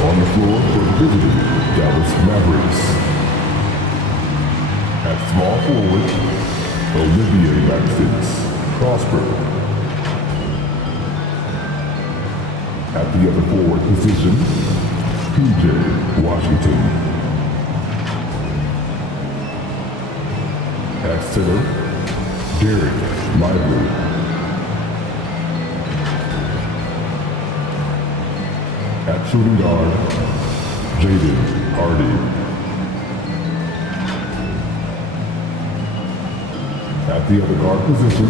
On the floor for the visiting Dallas Mavericks. At small forward, Olivier Maxence Prosper. At the other forward position, PJ Washington. At center, Derek Lively. At shooting guard, Jaden Hardy. At the other guard position,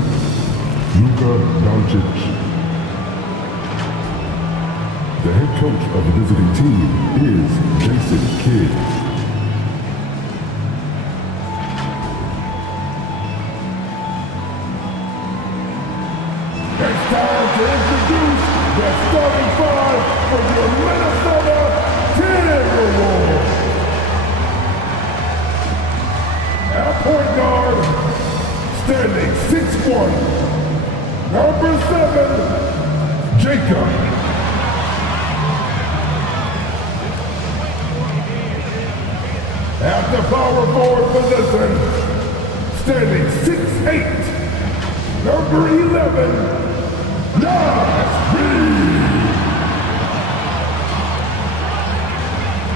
Luka Doncic. The head coach of the visiting team is Jason Kidd. It's time to introduce the starting five for the Minnesota Timberwolves. At point guard, standing 6'1", number 7, Jacob. At the power forward position, standing 6'8", number 11, Nas Reed.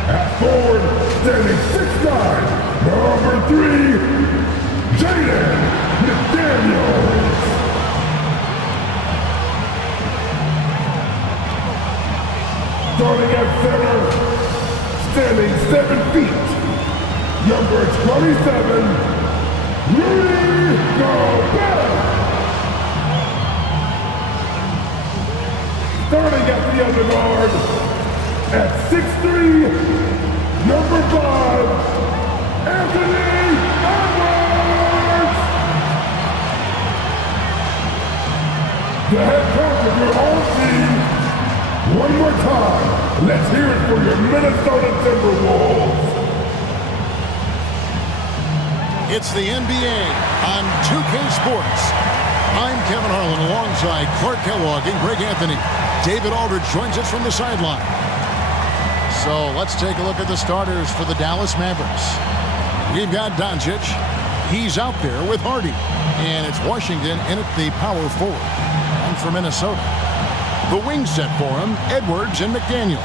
At forward, standing 6'9", number 3, Jaden McDaniels. Starting at center, standing 7 feet, number 27, Rudy Gobert. Starting at the other guard, at 6'3", number 5, Anthony Edwards. The head coach of your own team. One more time, let's hear it for your Minnesota Timberwolves. It's the NBA on 2K Sports. I'm Kevin Harlan alongside Clark Kellogg and Greg Anthony. David Aldridge joins us from the sideline. So let's take a look at the starters for the Dallas Mavericks. We've got Doncic. He's out there with Hardy. And it's Washington in at the power forward. And for Minnesota, the wing set for him, Edwards and McDaniels.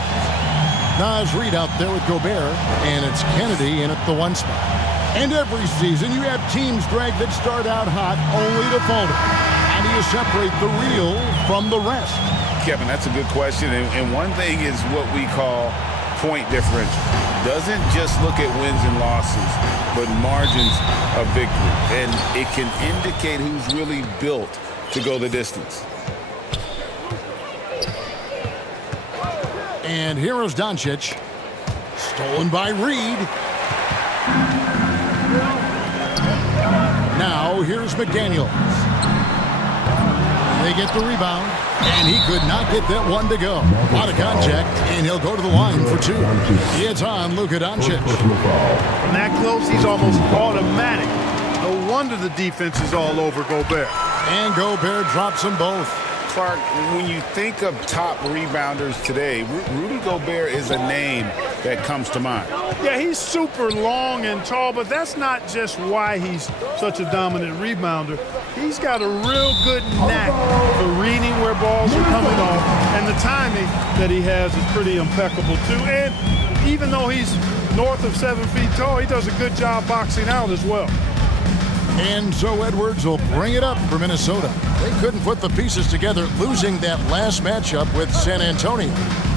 Nas Reed out there with Gobert. And it's Kennedy in at the 1 spot. And every season you have teams, Greg, that start out hot only to falter. How do you separate the real from the rest? Kevin, that's a good question. And one thing is what we call point differential. Doesn't just look at wins and losses, but margins of victory. And it can indicate who's really built to go the distance. And here is Doncic. Stolen by Reed. Now here's McDaniels. They get the rebound, and he could not get that one to go. Out of contact, and he'll go to the line for 2. It's on Luka Doncic. From that close, he's almost automatic. No wonder the defense is all over Gobert. And Gobert drops them both. Clark, when you think of top rebounders today, Rudy Gobert is a name that comes to mind. Yeah, he's super long and tall, but that's not just why he's such a dominant rebounder. He's got a real good knack for reading where balls are coming off, and the timing that he has is pretty impeccable too. And even though he's north of 7 feet tall, he does a good job boxing out as well. And so Edwards will bring it up for Minnesota. They couldn't put the pieces together, losing that last matchup with San Antonio.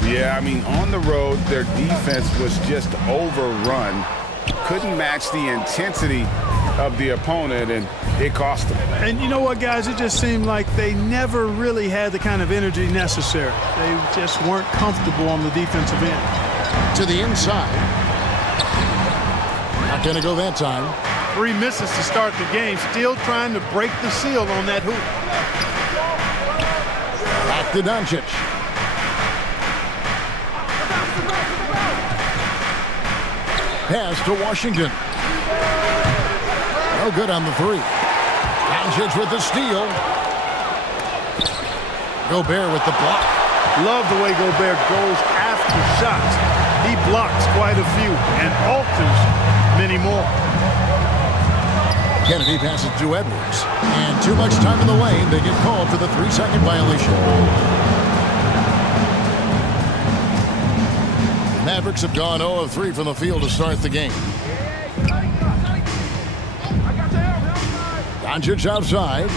Yeah, I mean, on the road, their defense was just overrun. Couldn't match the intensity of the opponent, and it cost them. And you know what, guys? It just seemed like they never really had the kind of energy necessary. They just weren't comfortable on the defensive end. To the inside. Not going to go that time. 3 misses to start the game, still trying to break the seal on that hoop. Back to Doncic. Pass to Washington. No good on the 3. Doncic with the steal. Gobert with the block. Love the way Gobert goes after after shots. He blocks quite a few and alters many more. Kennedy passes to Edwards. And too much time in the lane. They get called for the 3-second violation. The Mavericks have gone 0 of 3 from the field to start the game. Doncic outside.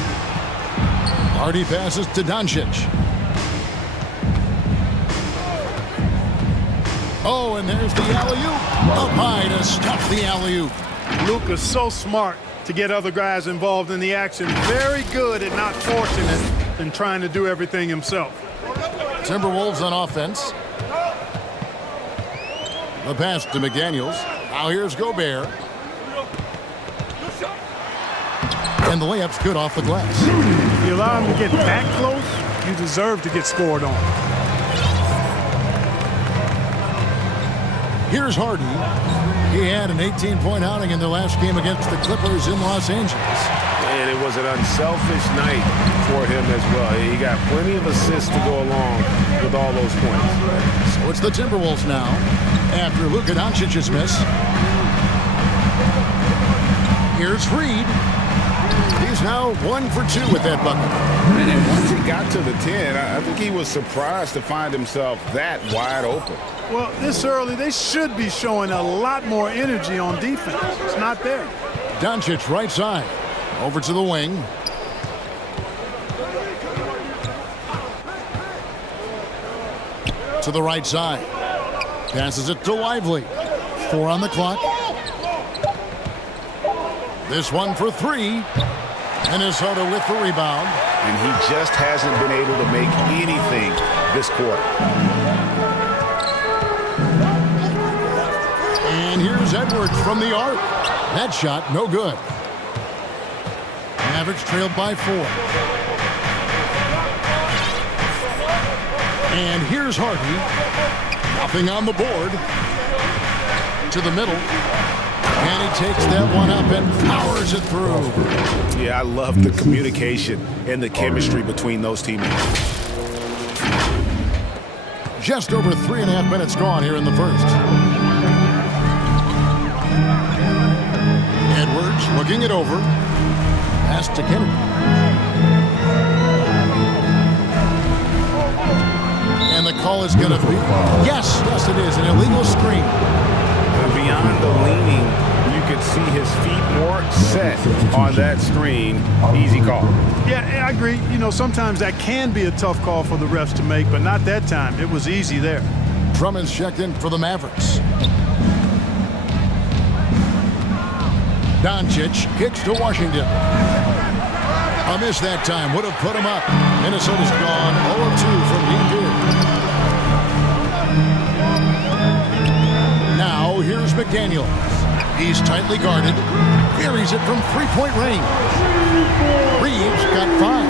Hardy passes to Doncic. Oh, and there's the alley-oop. Up high to stuff the alley-oop. Luka's so smart to get other guys involved in the action. Very good at not forcing it and trying to do everything himself. Timberwolves on offense. The pass to McDaniels. Now here's Gobert. And the layup's good off the glass. If you allow him to get that close, you deserve to get scored on. Here's Hardy. He had an 18-point outing in their last game against the Clippers in Los Angeles. And it was an unselfish night for him as well. He got plenty of assists to go along with all those points. So it's the Timberwolves now after Luka Doncic's miss. Here's Reed. He's now 1 for 2 with that bucket. And once he got to the 10, I think he was surprised to find himself that wide open. Well, this early, they should be showing a lot more energy on defense. It's not there. Doncic right side. Over to the wing. To the right side. Passes it to Lively. 4 on the clock. This one for 3. Minnesota with the rebound. And he just hasn't been able to make anything this quarter. And here's Edwards from the arc. That shot, no good. Mavericks trailed by 4. And here's Hardy. Nothing on the board. To the middle. And he takes that one up and powers it through. Yeah, I love the communication and the chemistry between those teammates. Just over 3.5 minutes gone here in the first. Edwards looking it over. Pass to Kennedy. And the call is going to be, yes, it is, an illegal screen. And beyond the leaning, you could see his feet more set on that screen. Easy call. Yeah, I agree. You know, sometimes that can be a tough call for the refs to make, but not that time. It was easy there. Drummond's checked in for the Mavericks. Doncic kicks to Washington. A miss that time would have put him up. Minnesota's gone 0 of 2 from deep here. Now here's McDaniels. He's tightly guarded. Buries it from 3-point range. Reeves got 5.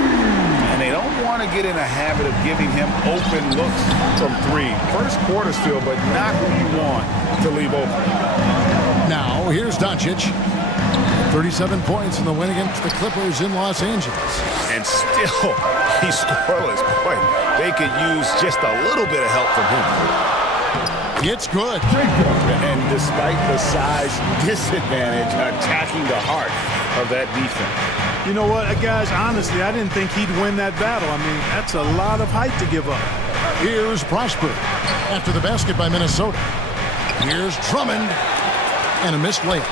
And they don't want to get in a habit of giving him open looks from 3. First quarter still, but not who you want to leave open. Now here's Doncic. 37 points in the win against the Clippers in Los Angeles. And still, he's scoreless. Boy, they could use just a little bit of help from him. It's good. And despite the size disadvantage, attacking the heart of that defense. You know what, guys, honestly, I didn't think he'd win that battle. I mean, that's a lot of height to give up. Here's Prosper after the basket by Minnesota. Here's Drummond and a missed layup.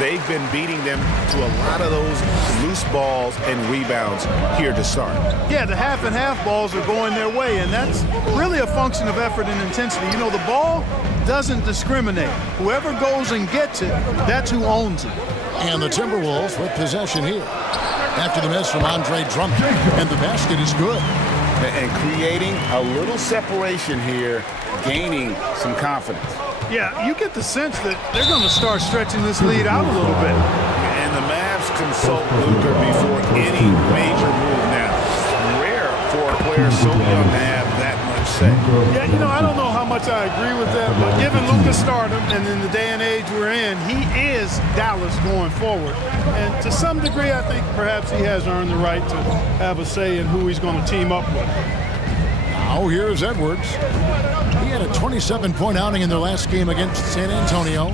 They've been beating them to a lot of those loose balls and rebounds here to start. Yeah, the half and half balls are going their way, and that's really a function of effort and intensity. You know, the ball doesn't discriminate. Whoever goes and gets it, that's who owns it. And the Timberwolves with possession here after the miss from Andre Drummond. And the basket is good. And creating a little separation here, gaining some confidence. Yeah, you get the sense that they're going to start stretching this lead out a little bit. And the Mavs consult Luka before any major move now. Rare for a player so young to have that much say. Yeah, you know, I don't know how much I agree with that, but given Luka's stardom and in the day and age we're in, he is Dallas going forward. And to some degree, I think perhaps he has earned the right to have a say in who he's going to team up with. Now here's Edwards. He had a 20 27-point outing in their last game against San Antonio.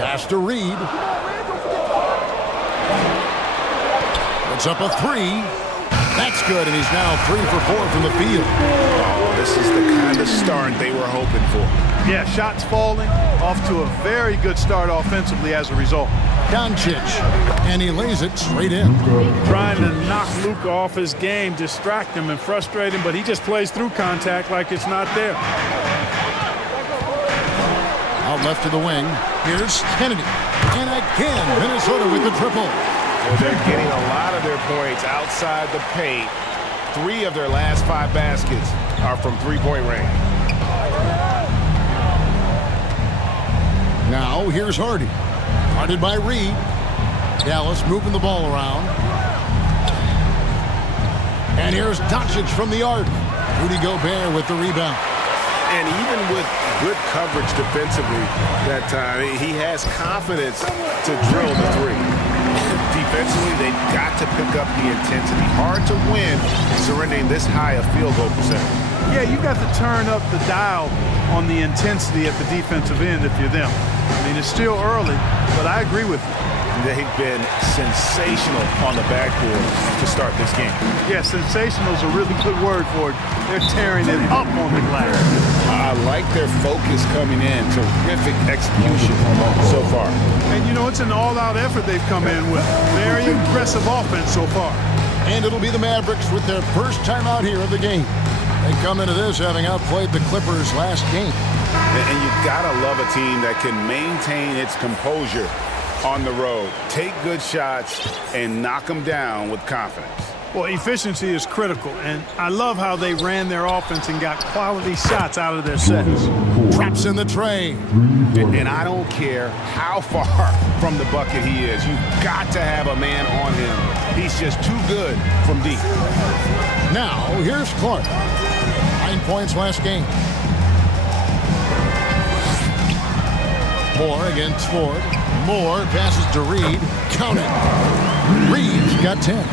Pass to Reed. Puts up a three. That's good, and he's now 3 for 4 from the field. Oh, this is the kind of start they were hoping for. Yeah, shots falling, off to a very good start offensively as a result. Doncic, and he lays it straight in. Trying to knock Luka off his game, distract him and frustrate him, but he just plays through contact like it's not there. Out left to the wing. Here's Kennedy. And again, Minnesota with the triple. Well, they're getting a lot of their points outside the paint. 3 of their last 5 baskets are from three-point range. Now, here's Hardy. Guarded by Reed. Dallas moving the ball around. And here's Doncic from the arc. Rudy Gobert with the rebound. And even with good coverage defensively that time, he has confidence to drill the three. Defensively, they've got to pick up the intensity. Hard to win surrendering this high a field goal percentage. Yeah, you got to turn up the dial on the intensity at the defensive end if you're them. I mean, it's still early, but I agree with you. They've been sensational on the backboard to start this game. Yeah, sensational is a really good word for it. They're tearing it up on the glass. I like their focus coming in. Terrific execution so far. And, you know, it's an all-out effort they've come in with. Very aggressive offense so far. And it'll be the Mavericks with their first time out here of the game. They come into this having outplayed the Clippers last game. And you've got to love a team that can maintain its composure on the road, take good shots, and knock them down with confidence. Well, efficiency is critical, and I love how they ran their offense and got quality shots out of their sets. Traps in the tray. And I don't care how far from the bucket he is. You've got to have a man on him. He's just too good from deep. Now, here's Clark. 9 points last game. Moore against Ford. Moore passes to Reed. Count it. Reed's got 10.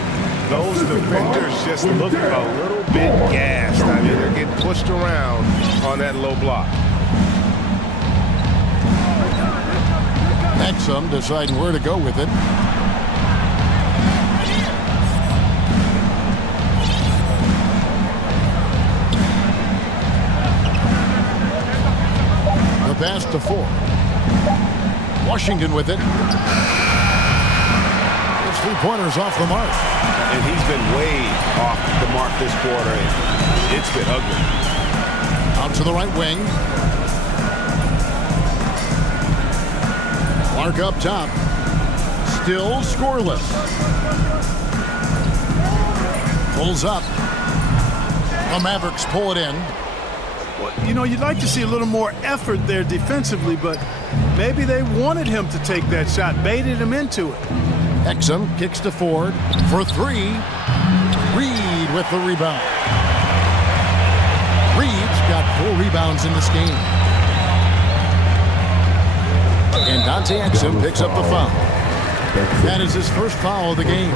Those defenders just look a little bit gassed. I mean, they're getting pushed around on that low block. Exum deciding where to go with it. The pass to Ford. Washington with it. His 3-pointers off the mark. And he's been way off the mark this quarter. It's been ugly. Out to the right wing. Clark up top. Still scoreless. Pulls up. The Mavericks pull it in. Well, you know, you'd like to see a little more effort there defensively, but maybe they wanted him to take that shot, baited him into it. Exum kicks to Ford for 3. Reed with the rebound. Reed's got 4 rebounds in this game. And Dante Exum picks up the foul. That is his first foul of the game.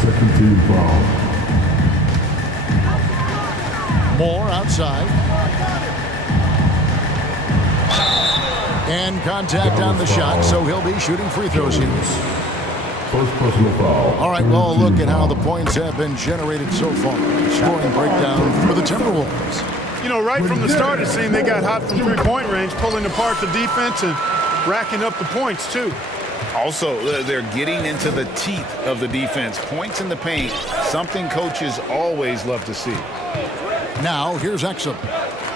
Second team foul. Moore outside. And contact on the shot, so he'll be shooting free throws here. First personal foul. All right, well, a look at how the points have been generated so far. Scoring breakdown for the Timberwolves. You know, right from the start, it seemed they got hot from three-point range, pulling apart the defense and racking up the points, too. Also, they're getting into the teeth of the defense. Points in the paint, something coaches always love to see. Now, here's Exum.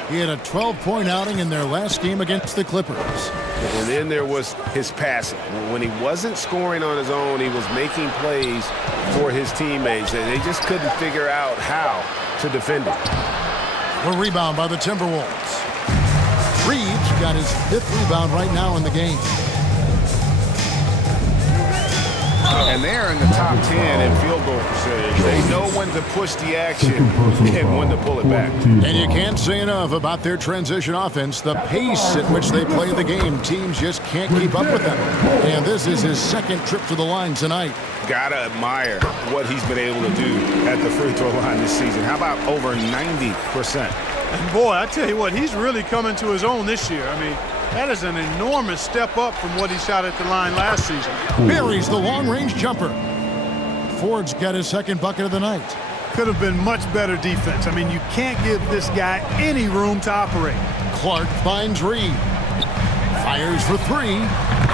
He had a 12-point outing in their last game against the Clippers. And then there was his passing. When he wasn't scoring on his own, he was making plays for his teammates, and they just couldn't figure out how to defend it. The rebound by the Timberwolves. Reed's got his 5th rebound right now in the game. And they're in the top 10 in field goal percentage. They know when to push the action and when to pull it back. And you can't say enough about their transition offense. The pace at which they play the game, teams just can't keep up with them. And this is his 2nd trip to the line tonight. Gotta admire what he's been able to do at the free throw line this season. How about over 90%? And boy, I tell you what, he's really coming to his own this year. I mean, that is an enormous step up from what he shot at the line last season. Buries the long-range jumper. Ford's got his second bucket of the night. Could have been much better defense. I mean, you can't give this guy any room to operate. Clark finds Reed. Fires for three.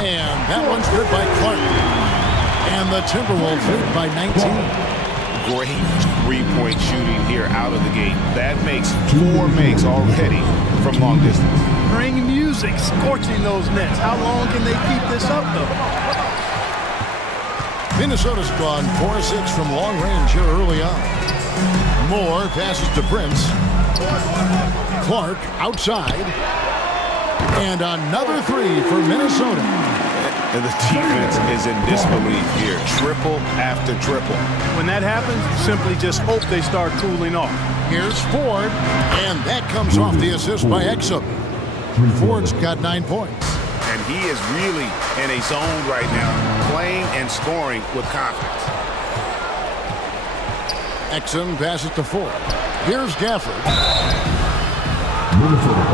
And that one's good by Clark. And the Timberwolves lead by 19. Great three-point shooting here out of the gate. That makes 4 makes already from long distance. Bring music, scorching those nets. How long can they keep this up, though? Minnesota's gone 4-6 from long range here early on. Moore passes to Prince. Clark outside. And another three for Minnesota. And the defense is in disbelief here. Triple after triple. When that happens, you simply just hope they start cooling off. Here's Ford. And that comes off the assist by Exum. Ford's got 9 points. And he is really in a zone right now, playing and scoring with confidence. Exum passes to Ford. Here's Gafford.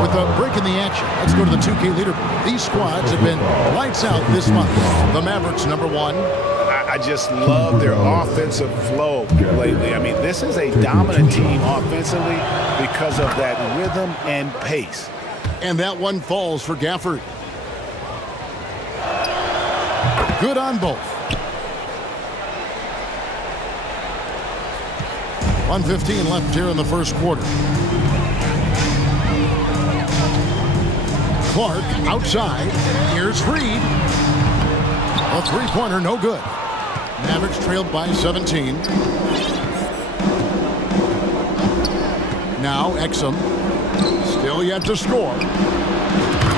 With a break in the action, let's go to the 2K leaderboard. These squads have been lights out this month. The Mavericks, number 1. I just love their offensive flow lately. I mean, this is a dominant team offensively because of that rhythm and pace. And that one falls for Gafford. Good on both. 1:15 left here in the first quarter. Clark outside. Here's Reed. A three-pointer, no good. Mavericks trailed by 17. Now Exum. Still yet to score.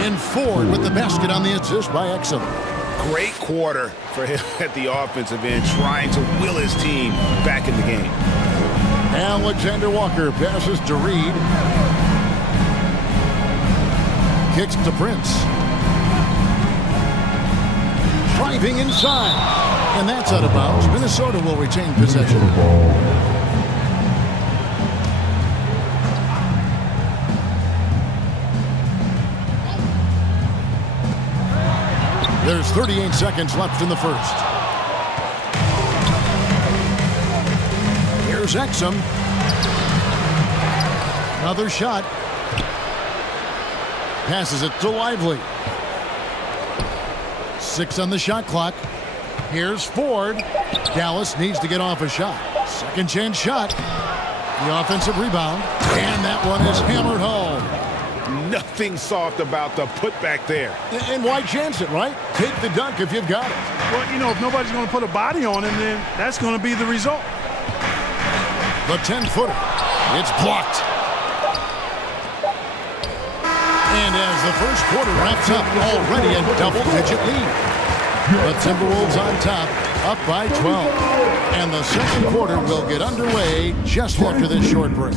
And Ford with the basket on the assist by Exum. Great quarter for him at the offensive end, trying to will his team back in the game. Alexander Walker passes to Reed. Kicks to Prince. Driving inside. And that's out of bounds. Minnesota will retain possession. There's 38 seconds left in the first. Here's Exum. Another shot. Passes it to Lively. 6 on the shot clock. Here's Ford. Dallas needs to get off a shot. Second chance shot. The offensive rebound. And that one is hammered home. Nothing soft about the putback there. And why chance it, right? Take the dunk if you've got it. Well, you know, if nobody's going to put a body on him, then that's going to be the result. The 10-footer. It's blocked. And as the first quarter wraps up, already a double-digit lead. The Timberwolves on top, up by 12. And the second quarter will get underway just after this short break.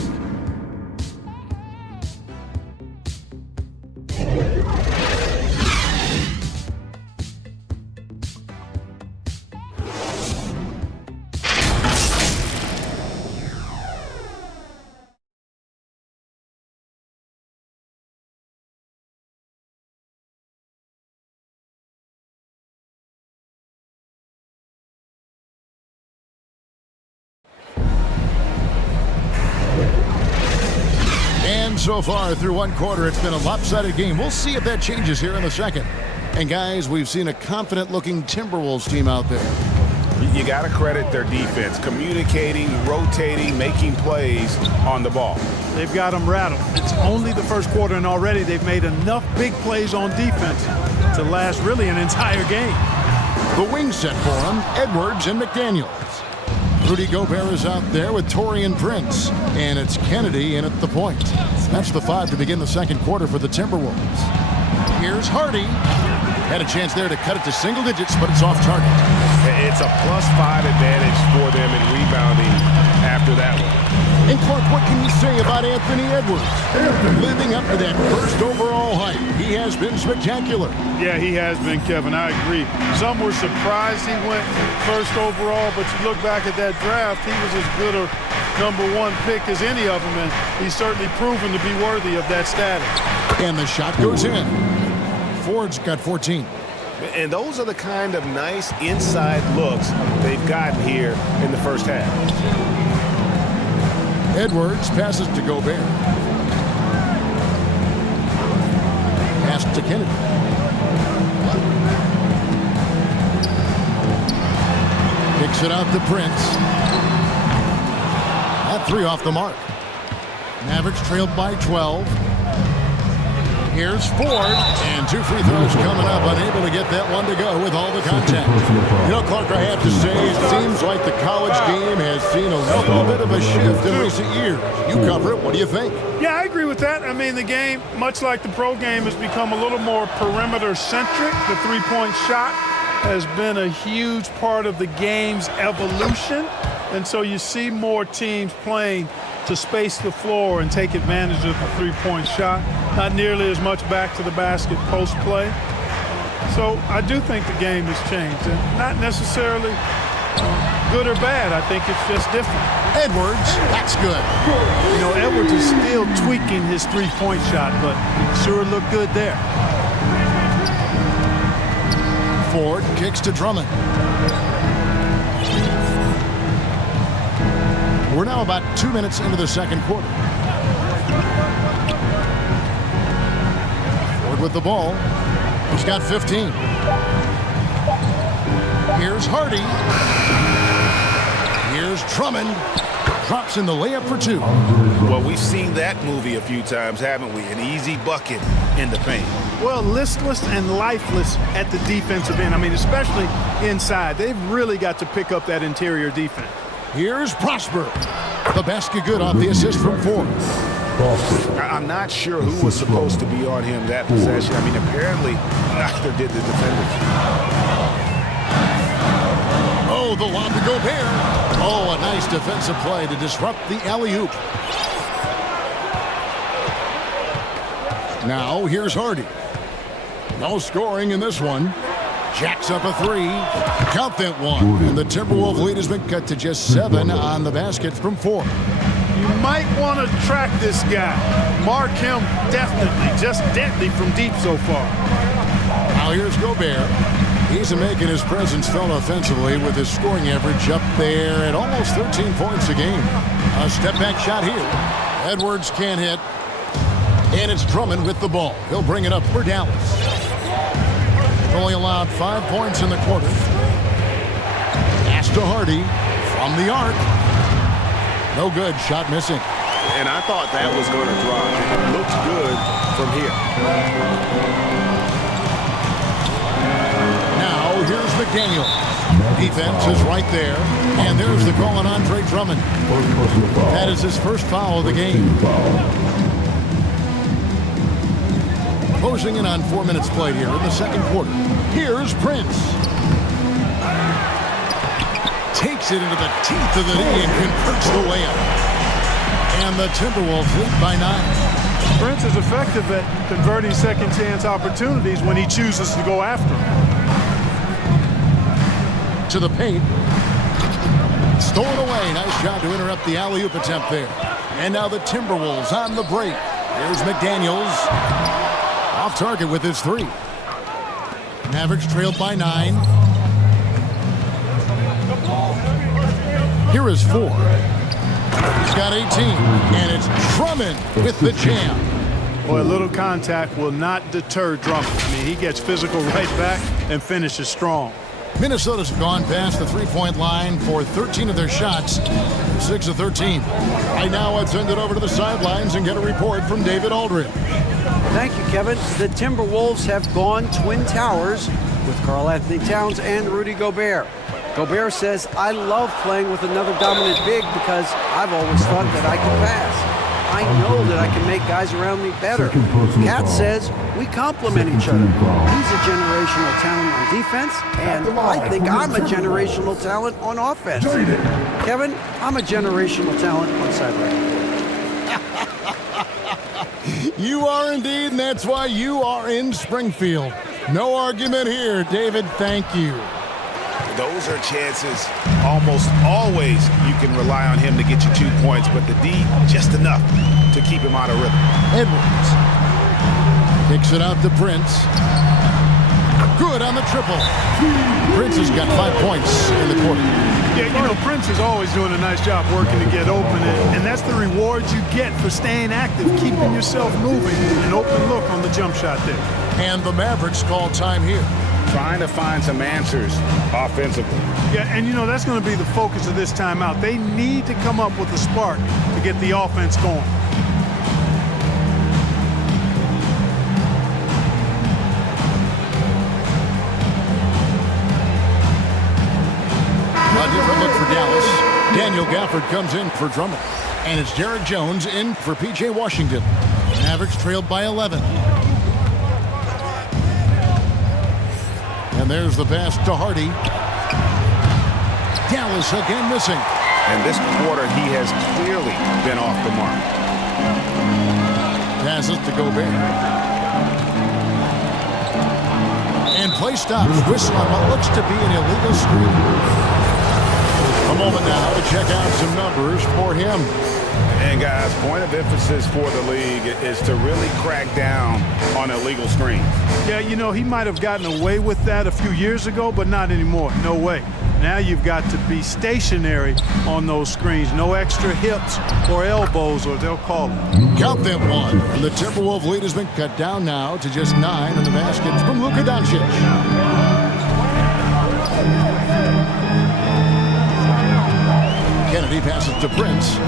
So far through one quarter, it's been a lopsided game. We'll see if that changes here in the second. And guys, we've seen a confident-looking Timberwolves team out there. You got to credit their defense, communicating, rotating, making plays on the ball. They've got them rattled. It's only the first quarter, and already they've made enough big plays on defense to last really an entire game. The wings set for them, Edwards and McDaniels. Rudy Gobert is out there with Taurean Prince, and it's Kennedy in at the point. That's the 5 to begin the second quarter for the Timberwolves. Here's Hardy. Had a chance there to cut it to single digits, but it's off target. It's a +5 advantage for them in rebounding after that one. And Clark, what can you say about Anthony Edwards? Living up to that first overall hype. He has been spectacular. Yeah, he has been, Kevin. I agree. Some were surprised he went first overall, but you look back at that draft, he was as good a #1 pick as any of them, and he's certainly proven to be worthy of that status. And the shot goes in. Ford's got 14. And those are the kind of nice inside looks they've gotten here in the first half. Edwards passes to Gobert. Pass to Kennedy. Kicks it out to Prince. That 3 off the mark. Mavericks trailed by 12. Here's Ford, and 2 free throws coming up, unable to get that one to go with all the contact. You know, Clark, I have to say, it seems like the college game has seen a little bit of a shift in recent years. You cover it. What do you think? Yeah, I agree with that. I mean, the game, much like the pro game, has become a little more perimeter-centric. The three-point shot has been a huge part of the game's evolution, and so you see more teams playing to space the floor and take advantage of the three-point shot. Not nearly as much back to the basket post play. So I do think the game has changed, and not necessarily good or bad. I think it's just different. Edwards, that's good. You know, Edwards is still tweaking his three-point shot, but sure looked good there. Ford kicks to Drummond. We're now about 2 minutes into the second quarter. Ford with the ball. He's got 15. Here's Hardy. Here's Drummond. Drops in the layup for 2. Well, we've seen that movie a few times, haven't we? An easy bucket in the paint. Well, listless and lifeless at the defensive end. I mean, especially inside. They've really got to pick up that interior defense. Here's Prosper. The basket good off the assist from Ford. I'm not sure who was supposed to be on him that possession. I mean, apparently neither did the defenders. Oh, the lob to Gobert. Oh, a nice defensive play to disrupt the alley-oop. Now, here's Hardy. No scoring in this one. Jacks up a 3. Count that one. And the Timberwolves lead has been cut to just 7 on the basket from 4. You might want to track this guy. Mark him definitely, just deadly from deep so far. Now here's Gobert. He's making his presence felt offensively with his scoring average up there at almost 13 points a game. A step-back shot here. Edwards can't hit. And it's Drummond with the ball. He'll bring it up for Dallas. Only allowed 5 points in the quarter. Pass to Hardy from the arc. No good. Shot missing. And I thought that was going to drop. It looked good from here. Now here's McDaniel. Defense is right there. And there's the call on Andre Drummond. That is his first foul of the game. Closing in on 4 minutes played here in the second quarter. Here's Prince. Takes it into the teeth of the knee and converts the layup. And the Timberwolves lead by 9. Prince is effective at converting second chance opportunities when he chooses to go after them. To the paint. Stolen away. Nice job to interrupt the alley-oop attempt there. And now the Timberwolves on the break. Here's McDaniels. Off target with his 3. Mavericks trailed by 9. Here is 4. He's got 18. And it's Drummond with the jam. Boy, a little contact will not deter Drummond. I mean, he gets physical right back and finishes strong. Minnesota's gone past the three-point line for 13 of their shots. 6 of 13. Right now, let's send it over to the sidelines and get a report from David Aldridge. Thank you, Kevin. The Timberwolves have gone Twin Towers with Karl Anthony Towns and Rudy Gobert. Gobert says, I love playing with another dominant big because I've always thought that I can pass. I know that I can make guys around me better. Cat says, we complement each other. He's a generational talent on defense, and I think I'm a generational talent on offense. Kevin, I'm a generational talent on side record. You are indeed, and that's why you are in Springfield. No argument here, David. Thank you. those are chances almost always you can rely on him to get you 2 points, but the D just enough to keep him out of rhythm. Edwards kicks it out to Prince. Good on the triple. Prince has got 5 points in the quarter. Yeah, you know, Prince is always doing a nice job working to get open, and that's the reward you get for staying active, keeping yourself moving, an open look on the jump shot there. And the Mavericks call time here. Trying to find some answers offensively. Yeah, and you know, that's going to be the focus of this timeout. They need to come up with a spark to get the offense going. A different look for Dallas. Daniel Gafford comes in for Drummond. And it's Derek Jones in for P.J. Washington. Mavericks trailed by 11. And there's the pass to Hardy. Dallas again missing. And this quarter, he has clearly been off the mark. Passes to Gobert. And play stops. Whistle on what looks to be an illegal screen. A moment now to check out some numbers for him. And guys, point of emphasis for the league is to really crack down on illegal screens. Yeah, you know, he might have gotten away with that a few years ago, but not anymore. No way. Now you've got to be stationary on those screens. No extra hips or elbows, or they'll call it. Count them one. And the Timberwolves lead has been cut down now to just 9 on the basket from Luka Doncic. Kennedy passes to Prince.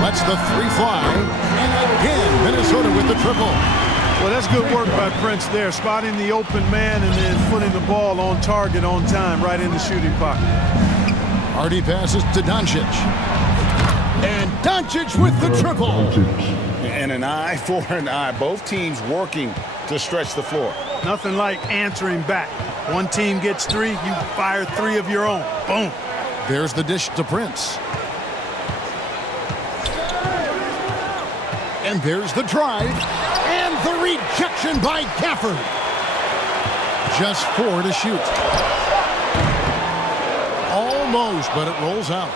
Lets the 3 fly. And again, Minnesota with the triple. Well, that's good work by Prince there, spotting the open man and then putting the ball on target on time right in the shooting pocket. Hardy passes to Doncic. And Doncic with the triple. And an eye for an eye. Both teams working to stretch the floor. Nothing like answering back. One team gets 3, you fire 3 of your own. Boom. There's the dish to Prince. And there's the drive. And the rejection by Gafford. Just 4 to shoot. Almost, but it rolls out.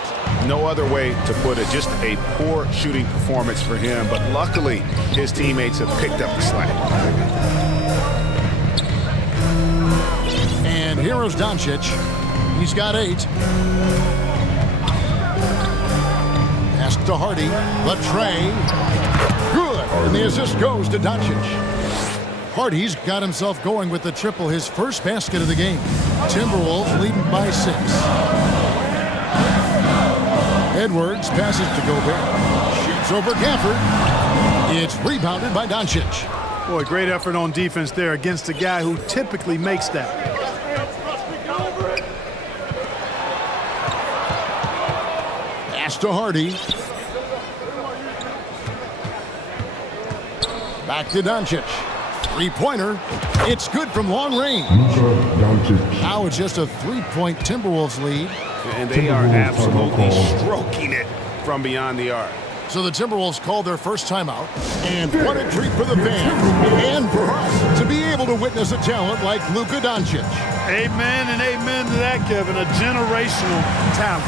No other way to put it. Just a poor shooting performance for him. But luckily, his teammates have picked up the slack. And here is Doncic. He's got 8. Pass to Hardy. The tray. Good. And the assist goes to Doncic. Hardy's got himself going with the triple, his first basket of the game. Timberwolves leading by 6. Edwards passes to Gobert. Shoots over Gafford. It's rebounded by Doncic. Boy, great effort on defense there against a guy who typically makes that. Pass to Hardy. Back to Doncic. 3-pointer. It's good from long range. Now it's just a 3-point Timberwolves lead. And they are absolutely stroking it from beyond the arc. So the Timberwolves called their first timeout. And what a treat for the fans and for us to be able to witness a talent like Luka Doncic. Amen and amen to that, Kevin. A generational talent.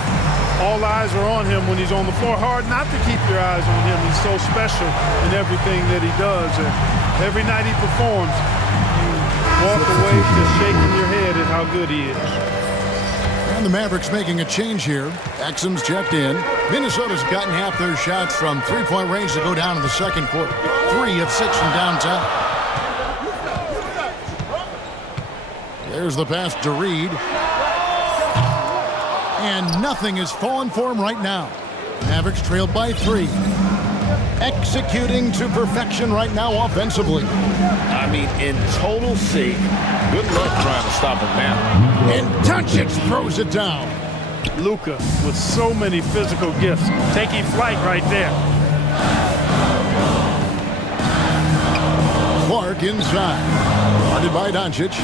All eyes are on him when he's on the floor. Hard not to keep your eyes on him. He's so special in everything that he does. And every night he performs, you walk away just shaking your head at how good he is. And the Mavericks making a change here. Exum's checked in. Minnesota's gotten half their shots from 3-point range to go down in the second quarter. 3 of 6 from downtown. There's the pass to Reed. And nothing is falling for him right now. Mavericks trailed by 3. Executing to perfection right now offensively. I mean, in total sync. Good luck trying to stop him now. And Doncic throws it down. Luka with so many physical gifts. Taking flight right there. Clark inside. Guarded by Doncic.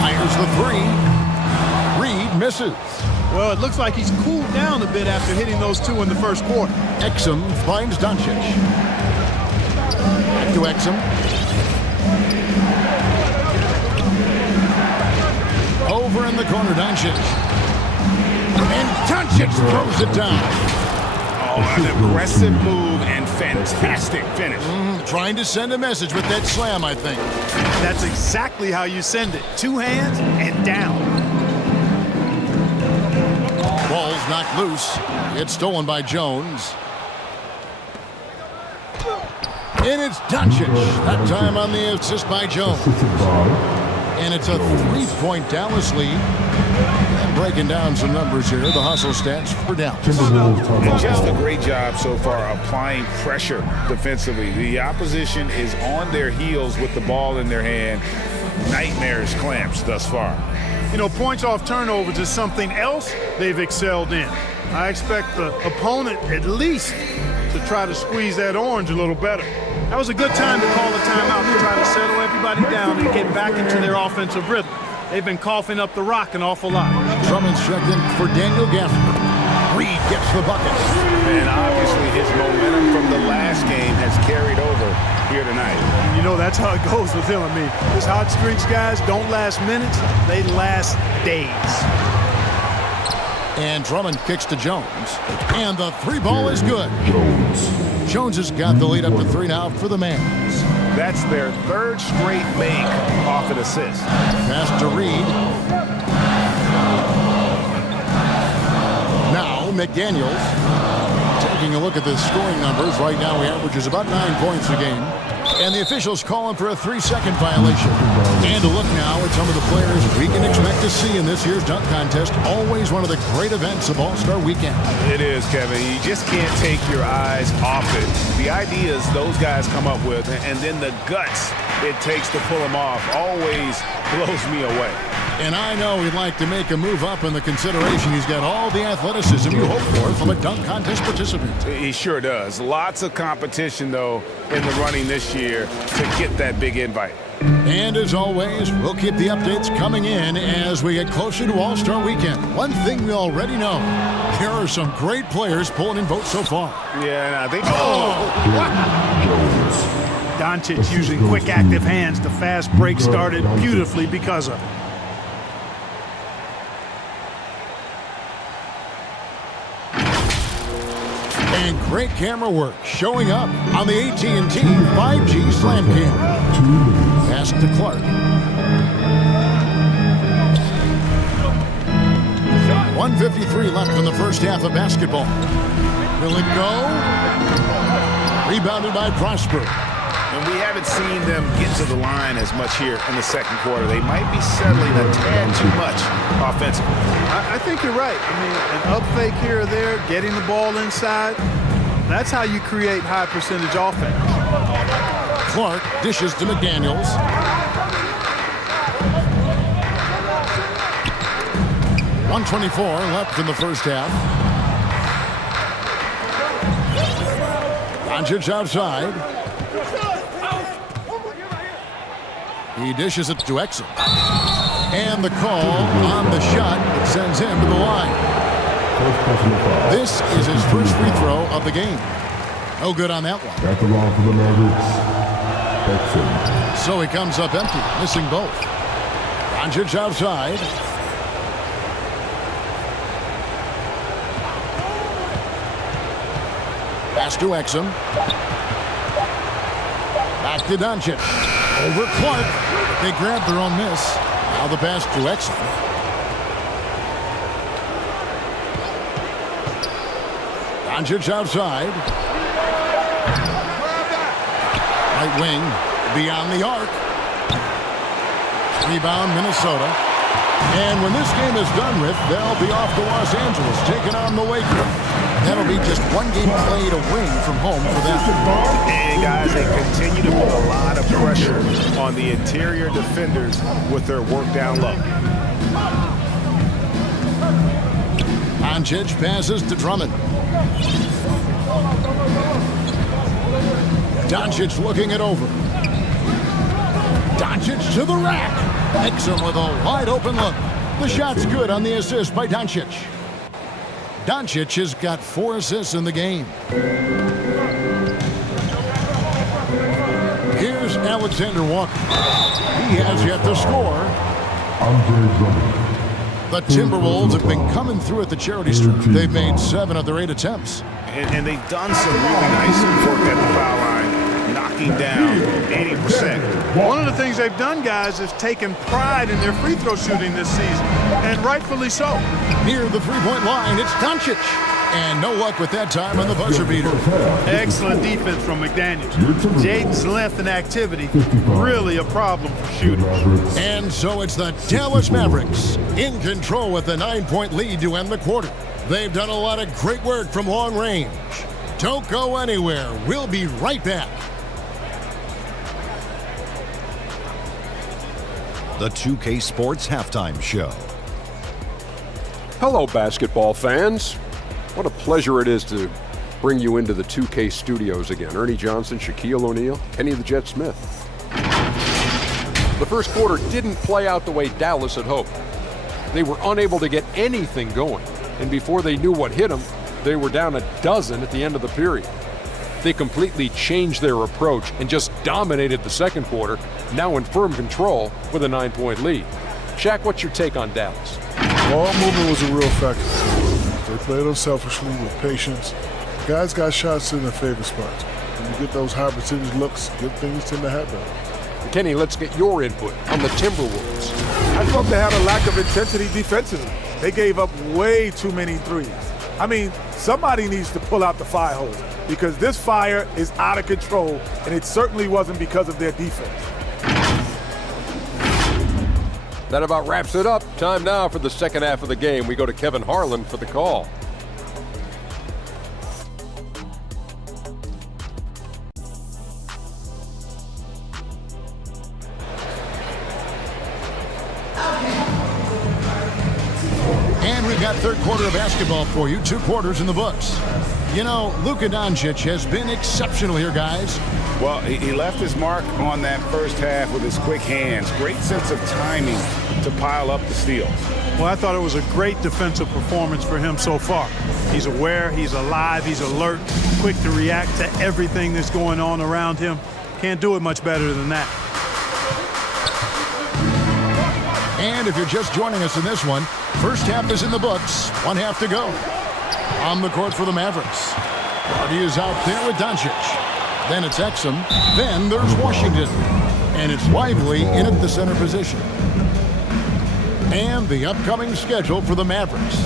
Fires the 3. Reed misses. Well, it looks like he's cooled down a bit after hitting those 2 in the first quarter. Exum finds Doncic. Back to Exum. over in the corner, Doncic. And Doncic throws it down. Oh, an aggressive move and fantastic finish. Trying to send a message with that slam, I think. That's exactly how you send it. 2 hands and down. Ball's knocked loose. It's stolen by Jones. And it's Doncic. That time on the assist by Jones. And it's a 3-point Dallas lead. And breaking down some numbers here, the hustle stats for Dallas. And just a great job so far applying pressure defensively. The opposition is on their heels with the ball in their hand. Nightmarish clamps thus far. You know, points off turnovers is something else they've excelled in. I expect the opponent at least to try to squeeze that orange a little better. That was a good time to call a timeout to try to settle everybody down and get back into their offensive rhythm. They've been coughing up the rock an awful lot. Drummond's checked in for Daniel Gafford. Reed gets the bucket. And obviously his momentum from the last game has carried over here tonight. You know, that's how it goes with him. I mean, his hot streaks, guys, don't last minutes. They last days. And Drummond kicks to Jones. And the 3-ball is good. Jones has got the lead up to 3 now for the Mans. That's their 3rd straight make off an assist. Pass to Reed. Now McDaniels. Taking a look at the scoring numbers. Right now he averages about 9 points a game. And the officials calling for a 3-second violation. And a look now at some of the players we can expect to see in this year's dunk contest. Always one of the great events of All-Star Weekend. It is, Kevin. You just can't take your eyes off it. The ideas those guys come up with and then the guts it takes to pull them off always blows me away. And I know he'd like to make a move up in the consideration. He's got all the athleticism you hope for from a dunk contest participant. He sure does. Lots of competition, though, in the running this year to get that big invite. And as always, we'll keep the updates coming in as we get closer to All-Star Weekend. One thing we already know, there are some great players pulling in votes so far. Yeah, and I think... Doncic using quick, active hands. The fast break started beautifully because of it. And great camera work showing up on the AT&T 5G Slam Cam. Pass to Clark. 1:53 left in the first half of basketball. Will it go? Rebounded by Prosper. And we haven't seen them get to the line as much here in the second quarter. They might be settling a tad too much offensively. I think you're right. I mean, an up fake here or there, getting the ball inside, that's how you create high percentage offense. Clark dishes to McDaniels. .124 left in the first half. Doncic outside. He dishes it to Exum. And the call on the shot that sends him to the line. This is his first free throw of the game. No good on that one. At the line for the Mavericks, Exum. So he comes up empty, missing both. Doncic outside. Pass to Exum. Back to Doncic. Over Clark. They grab their own miss. Now the pass to Exum. Doncic outside. Right wing. Beyond the arc. Rebound Minnesota. And when this game is done with, they'll be off to Los Angeles, taking on the Lakers. That'll be just one game played away from home for them. And guys, they continue to put a lot of pressure on the interior defenders with their work down low. Doncic passes to Drummond. Doncic looking it over. Doncic to the rack. Exum with a wide open look. The shot's good on the assist by Doncic. Doncic has got 4 assists in the game. Here's Alexander Walker. He has yet to score. Andre Drummond. The Timberwolves have been coming through at the charity stripe. They've made 7 of their 8 attempts. And they've done some really nice work at the foul line, knocking down 80%. One of the things they've done, guys, is taken pride in their free throw shooting this season, and rightfully so. Near the three-point line, it's Doncic. And no luck with that time on the buzzer beater. Excellent defense from McDaniels. Jaden's length and activity, really a problem for shooting. And so it's the Dallas Mavericks in control with the 9-point lead to end the quarter. They've done a lot of great work from long range. Don't go anywhere. We'll be right back. The 2K Sports Halftime Show. Hello, basketball fans. What a pleasure it is to bring you into the 2K studios again. Ernie Johnson, Shaquille O'Neal, Kenny the Jet Smith. The first quarter didn't play out the way Dallas had hoped. They were unable to get anything going, and before they knew what hit them, they were down a dozen at the end of the period. They completely changed their approach and just dominated the second quarter, now in firm control with a 9-point lead. Shaq, what's your take on Dallas? Ball movement was a real factor. They played unselfishly with patience. Guys got shots in their favorite spots. When you get those high percentage looks, good things tend to happen. Kenny, let's get your input on the Timberwolves. I thought they had a lack of intensity defensively. They gave up way too many threes. I mean, somebody needs to pull out the fire hose because this fire is out of control, and it certainly wasn't because of their defense. That about wraps it up. Time now for the second half of the game. We go to Kevin Harlan for the call. And we've got third quarter of basketball for you. 2 quarters in the books. You know, Luka Doncic has been exceptional here, guys. Well, he left his mark on that first half with his quick hands. Great sense of timing to pile up the steals. Well, I thought it was a great defensive performance for him so far. He's aware, he's alive, he's alert, quick to react to everything that's going on around him. Can't do it much better than that. And if you're just joining us in this one, first half is in the books. 1 half to go. On the court for the Mavericks. Hardy is out there with Doncic. Then it's Exum. Then there's Washington. And it's Lively in at the center position. And the upcoming schedule for the Mavericks.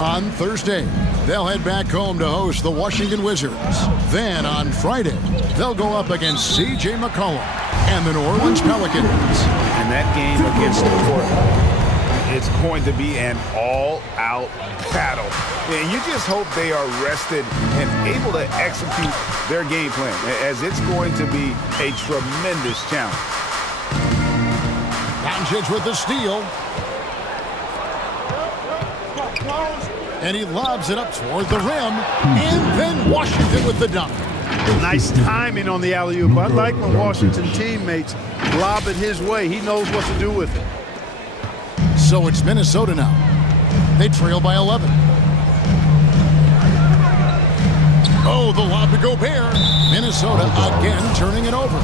On Thursday, they'll head back home to host the Washington Wizards. Then on Friday, they'll go up against C.J. McCollum and the New Orleans Pelicans. And that game against the Portland, it's going to be an all-out battle. And you just hope they are rested and able to execute their game plan, as it's going to be a tremendous challenge. Doncic with the steal. And he lobs it up toward the rim. And then Washington with the dunk. Nice timing on the alley-oop. I like when Washington teammates lob it his way. He knows what to do with it. So it's Minnesota now. They trail by 11. Oh, the lob to Gobert. Minnesota again turning it over.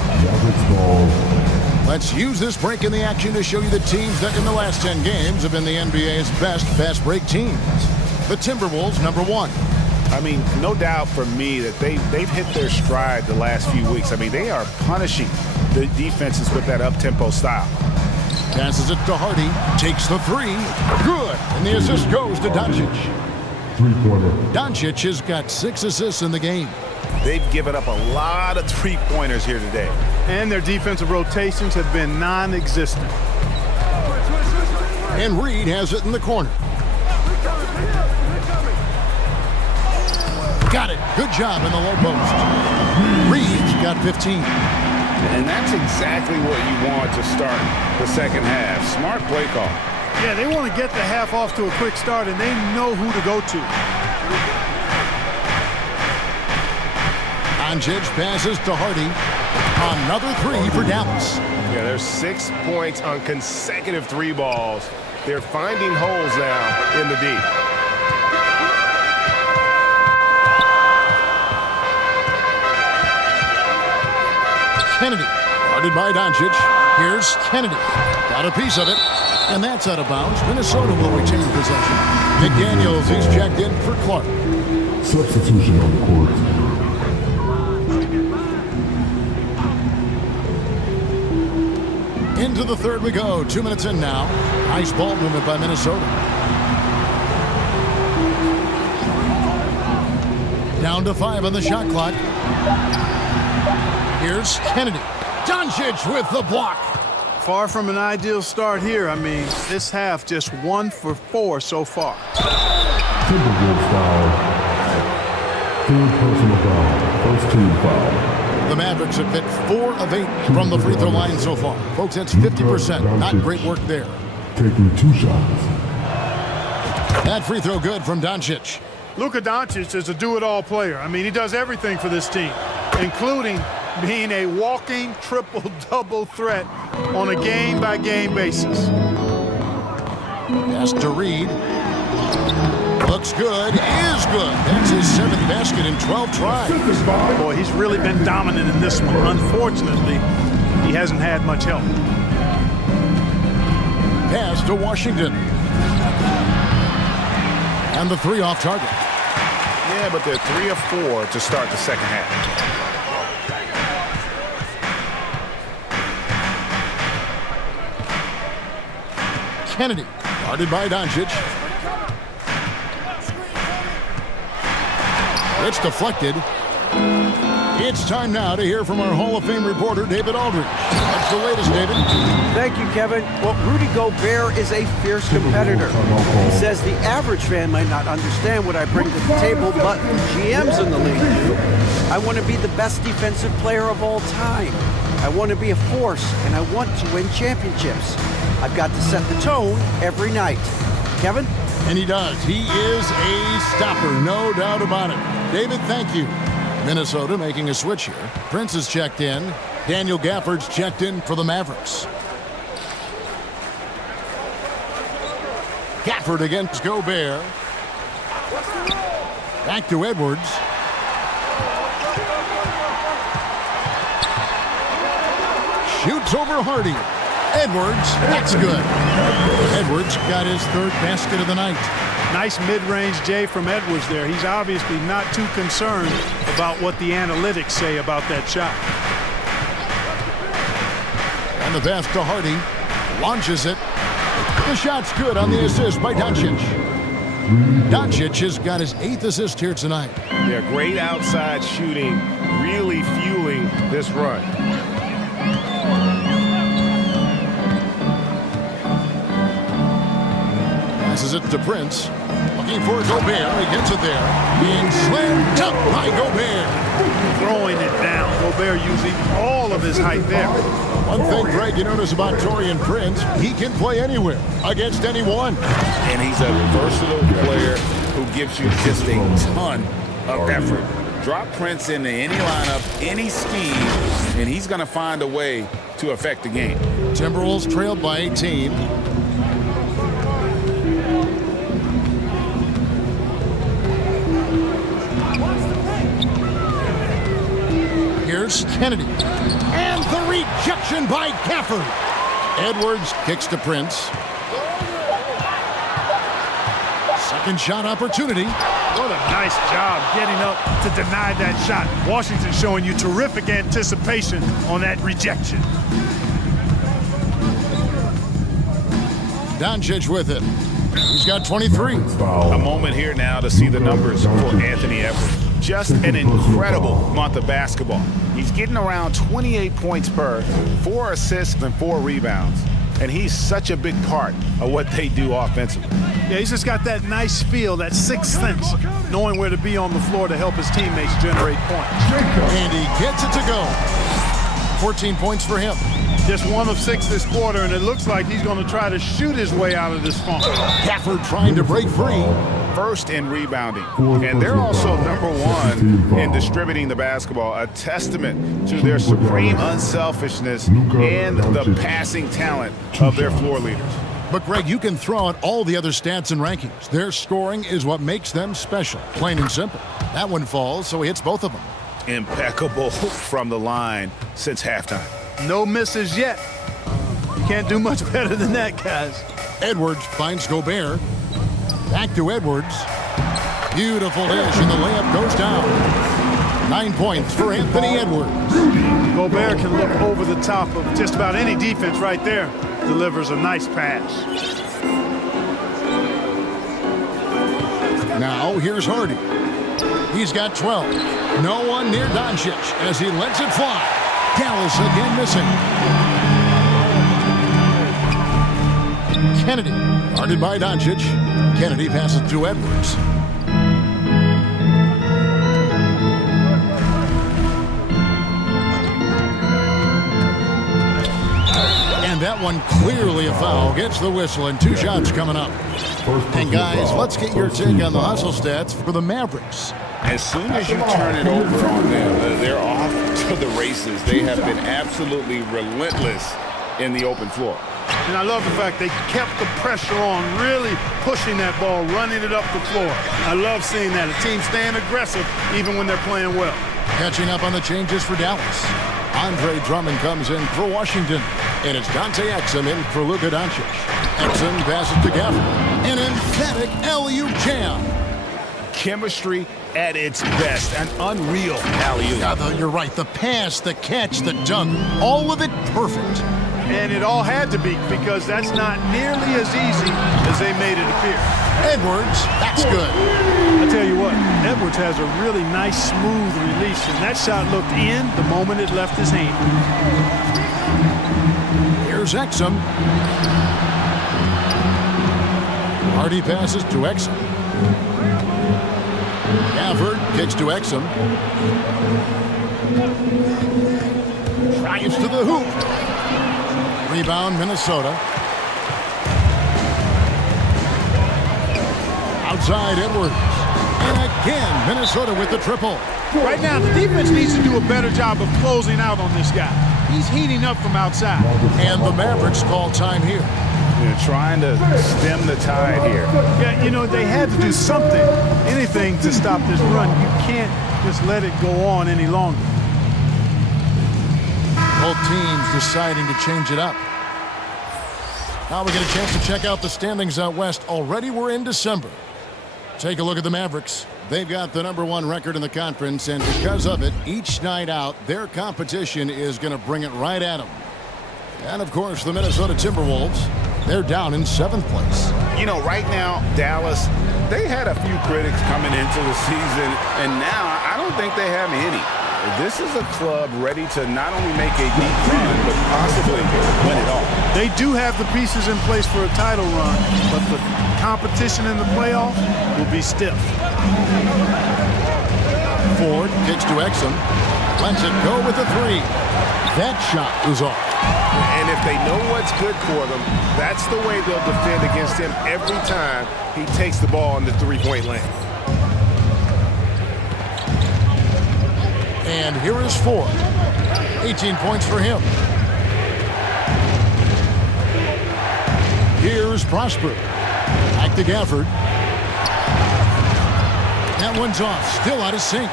Let's use this break in the action to show you the teams that in the last 10 games have been the NBA's best fast break teams. The Timberwolves, #1. I mean, no doubt for me that they've hit their stride the last few weeks. I mean, they are punishing the defenses with that up-tempo style. Passes it to Hardy. Takes the 3. Good. And the assist goes to Doncic. Doncic has got 6 assists in the game. They've given up a lot of three-pointers here today. And their defensive rotations have been non-existent. And Reed has it in the corner. Got it. Good job in the low post. Reed's got 15. And that's exactly what you want to start the second half. Smart play call. Yeah, they want to get the half off to a quick start, and they know who to go to. Doncic passes to Hardy. Another 3 for Dallas. Yeah, there's 6 points on consecutive 3 balls. They're finding holes now in the D. Kennedy, guarded by Doncic. Here's Kennedy. Got a piece of it. And that's out of bounds. Minnesota will retain possession. McDaniels, he's checked in for Clark. Substitution on the court. Into the third we go. 2 minutes in now. Nice ball movement by Minnesota. Down to 5 on the shot clock. Here's Kennedy. Doncic with the block. Far from an ideal start here. I mean, this half just 1 for 4 so far. Timberwolves foul. Third personal foul. First team foul. The Mavericks have hit 4 of 8 from the free throw line so far. Folks, that's 50%. Not great work there. Taking 2 shots. That free throw good from Doncic. Luka Doncic is a do-it-all player. I mean, he does everything for this team, including being a walking triple-double threat on a game-by-game basis. Pass to Reed. Looks good. Is good. That's his 7th basket in 12 tries. Boy, he's really been dominant in this one. Unfortunately, he hasn't had much help. Pass to Washington. And the 3 off target. Yeah, but they're 3 of 4 to start the second half. Kennedy, guarded by Doncic. It's deflected. It's time now to hear from our Hall of Fame reporter, David Aldridge. What's the latest, David? Thank you, Kevin. Well, Rudy Gobert is a fierce competitor. He says the average fan might not understand what I bring to the table, but GMs in the league do. I want to be the best defensive player of all time. I want to be a force, and I want to win championships. I've got to set the tone every night. Kevin? And he does. He is a stopper, no doubt about it. David, thank you. Minnesota making a switch here. Prince is checked in. Daniel Gafford's checked in for the Mavericks. Gafford against Gobert. Back to Edwards. Shoots over Hardy. Edwards, that's good. Edwards got his 3rd basket of the night. Nice mid-range J from Edwards there. He's obviously not too concerned about what the analytics say about that shot. And the pass to Hardy. Launches it. The shot's good on the assist by Doncic. Doncic has got his 8th assist here tonight. Yeah, great outside shooting, really fueling this run. Passes it to Prince. Looking for Gobert. He gets it there. Being slammed up by Gobert. Throwing it down. Gobert using all of his height there. One thing, Greg, you notice about Taurean Prince, he can play anywhere, against anyone. And he's a versatile player who gives you just a ton of effort. Drop Prince into any lineup, any scheme, and he's going to find a way to affect the game. Timberwolves trailed by 18. Here's Kennedy. And the rejection by Gafford. Edwards kicks to Prince. Second shot opportunity. What a nice job getting up to deny that shot. Washington showing you terrific anticipation on that rejection. Doncic with it. He's got 23. A moment here now to see the numbers for Anthony Edwards. Just an incredible month of basketball. He's getting around 28 points per, 4 assists and 4 rebounds. And he's such a big part of what they do offensively. Yeah, he's just got that nice feel, that 6th sense, knowing where to be on the floor to help his teammates generate points. And he gets it to go. 14 points for him. Just 1 of 6 this quarter, and it looks like he's going to try to shoot his way out of this funk. Gafford trying to break free. First in rebounding, and they're also #1 in distributing the basketball, a testament to their supreme unselfishness and the passing talent of their floor leaders. But, Greg, you can throw out all the other stats and rankings. Their scoring is what makes them special, plain and simple. That one falls, so he hits both of them. Impeccable from the line since halftime. No misses yet. can't do much better than that, guys. Edwards finds Gobert. Back to Edwards. Beautiful dish, and the layup goes down. 9 points for Anthony Edwards. Gobert can look over the top of just about any defense right there. Delivers a nice pass. Now here's Hardy. He's got 12. No one near Doncic as he lets it fly. Dallas again missing. Kennedy, guarded by Doncic. Kennedy passes to Edwards. And that one clearly a foul. Gets the whistle, and 2 shots coming up. And guys, let's get your take on the hustle stats for the Mavericks. As soon as you turn it over on them, they're off to the races. They have been absolutely relentless in the open floor. And I love the fact they kept the pressure on, really pushing that ball, running it up the floor. I love seeing that. A team staying aggressive even when they're playing well. Catching up on the changes for Dallas. Andre Drummond comes in for Washington. And it's Dante Exum in for Luka Doncic. Exum passes to Gafford. An emphatic alley-oop jam. Chemistry at its best. An unreal alley-oop. Yeah, you're right. The pass, the catch, the dunk. All of it perfect. And it all had to be, because that's not nearly as easy as they made it appear. Edwards, that's good. I tell you what, Edwards has a really nice, smooth release, and that shot looked in the moment it left his hand. Here's Exum. Hardy passes to Exum. Gafford kicks to Exum. Drives to the hoop. Rebound, Minnesota. Outside, Edwards. And again, Minnesota with the triple. Right now, the defense needs to do a better job of closing out on this guy. He's heating up from outside. And the Mavericks call time here. They're trying to stem the tide here. Yeah, you know, they had to do something, anything to stop this run. You can't just let it go on any longer. Both teams deciding to change it up. Now we get a chance to check out the standings out west. Already we're in December. Take a look at the Mavericks. They've got the #1 record in the conference, and because of it, each night out, their competition is going to bring it right at them. And, of course, the Minnesota Timberwolves, they're down in 7th place. You know, right now, Dallas, they had a few critics coming into the season, and now I don't think they have any. This is a club ready to not only make a deep run, but possibly win it all. They do have the pieces in place for a title run, but the competition in the playoffs will be stiff. Ford kicks to Exum. Lets it go with a 3. That shot is off. And if they know what's good for them, that's the way they'll defend against him every time he takes the ball in the three-point lane. And here is Ford. 18 points for him. Here's Prosper. Back to Gafford. That one's off. Still out of sync.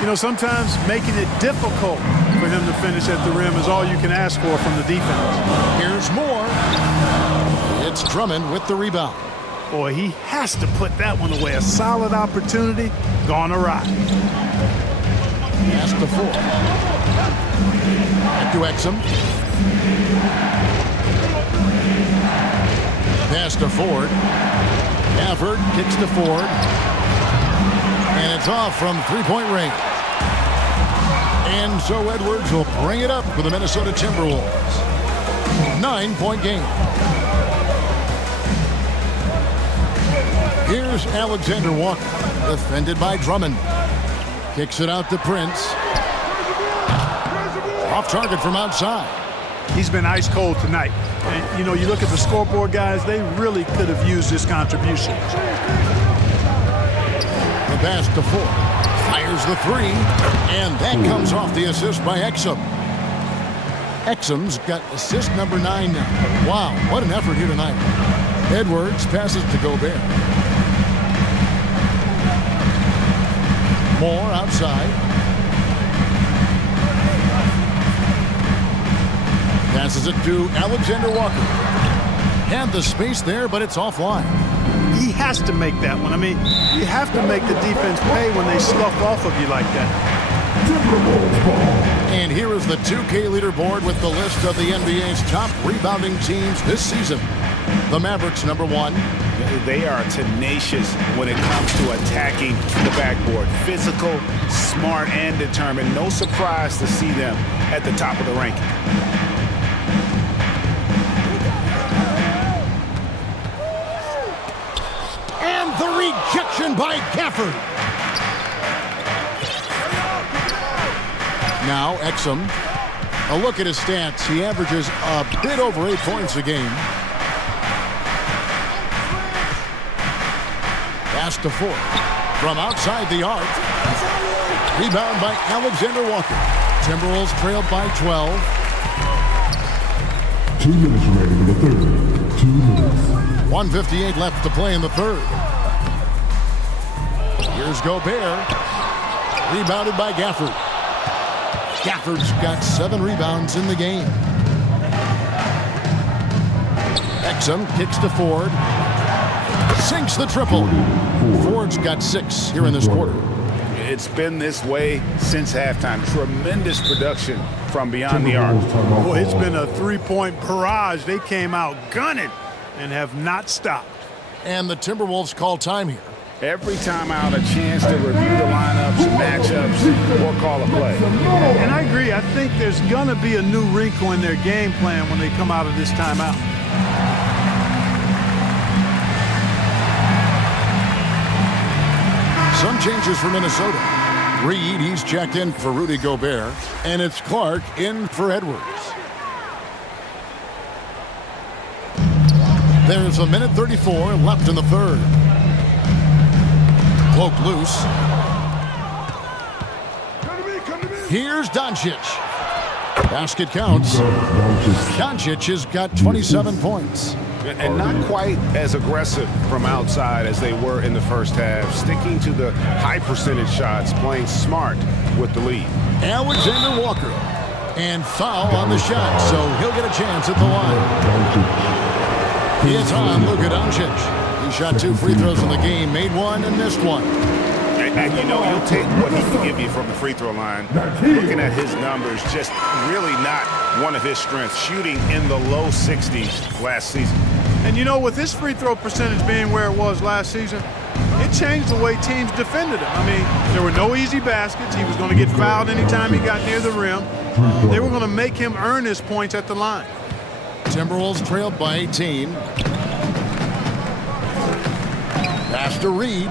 You know, sometimes making it difficult for him to finish at the rim is all you can ask for from the defense. Here's more. It's Drummond with the rebound. Boy, he has to put that one away. A solid opportunity gone awry. Pass to Ford. Back to Exum. Pass to Ford. Gafford kicks to Ford. And it's off from three-point range. And so Edwards will bring it up for the Minnesota Timberwolves. 9-point game. Here's Alexander Walker, defended by Drummond. Kicks it out to Prince. Off target from outside. He's been ice cold tonight. And, you know, you look at the scoreboard, guys, they really could have used his contribution. The pass to Ford. Fires the 3. And that comes off the assist by Exum. Exum's got assist number 9 now. Wow, what an effort here tonight. Edwards passes to Gobert. Moore outside. Pass Passes it to Alexander Walker. Had the space there, but it's offline. He has to make that one. I mean, you have to make the defense pay when they slough off of you like that. And here is the 2K leaderboard with the list of the NBA's top rebounding teams this season. The Mavericks, number 1. They are tenacious when it comes to attacking the backboard. Physical, smart, and determined. No surprise to see them at the top of the ranking. And the rejection by Gafford. Now Exum. A look at his stats. He averages a bit over 8 points a game. Pass to Ford. From outside the arc. Rebound by Alexander Walker. Timberwolves trailed by 12. 2 minutes remaining in the third. 2 minutes. 1:58 left to play in the third. Here's Gobert. Rebounded by Gafford. Gafford's got 7 rebounds in the game. Exum kicks to Ford. Sinks the triple. Ford's got 6 here in this quarter. It's been this way since halftime. Tremendous production from beyond the arc. Boy, it's been a three-point barrage. They came out gunning and have not stopped. And the Timberwolves call time here. Every time out, a chance to review the lineups, matchups, or call a play. And I agree. I think there's going to be a new wrinkle in their game plan when they come out of this timeout. Some changes for Minnesota. Reed, he's checked in for Rudy Gobert. And it's Clark in for Edwards. There's 1:34 left in the third. Cloak loose. Here's Doncic. Basket counts. Doncic has got 27 points. And not quite as aggressive from outside as they were in the first half. Sticking to the high percentage shots, playing smart with the lead. Alexander Walker. And foul on the shot, so he'll get a chance at the line. It's on Luka Doncic. He shot 2 free throws in the game, made 1 and missed 1. And you know, you'll take what he can give you from the free throw line. Looking at his numbers, just really not one of his strengths. Shooting in the low 60s last season. And you know, with his free throw percentage being where it was last season, it changed the way teams defended him. I mean, there were no easy baskets. He was going to get fouled anytime he got near the rim. They were going to make him earn his points at the line. Timberwolves trailed by 18. Pass to Reed.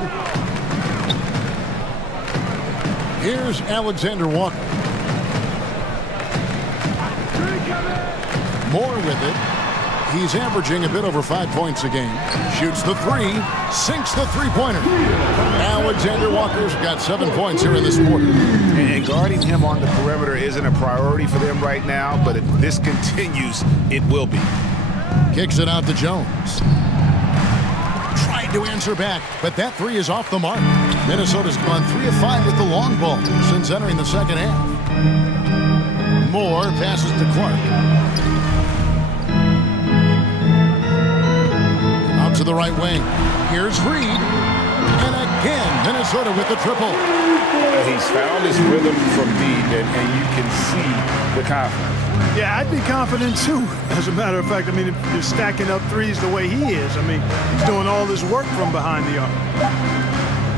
Here's Alexander Walker. Moore with it. He's averaging a bit over 5 points a game. Shoots the 3. Sinks the three-pointer. Alexander Walker's got 7 points here in this quarter. And guarding him on the perimeter isn't a priority for them right now, but if this continues, it will be. Kicks it out to Jones. Tried to answer back, but that 3 is off the mark. Minnesota's gone 3 of 5 with the long ball since entering the second half. Moore passes to Clark. Out to the right wing. Here's Reed. And again, Minnesota with the triple. He's found his rhythm from deep, and you can see the confidence. Yeah, I'd be confident too. As a matter of fact, I mean, if you're stacking up threes the way he is, I mean, he's doing all this work from behind the arc.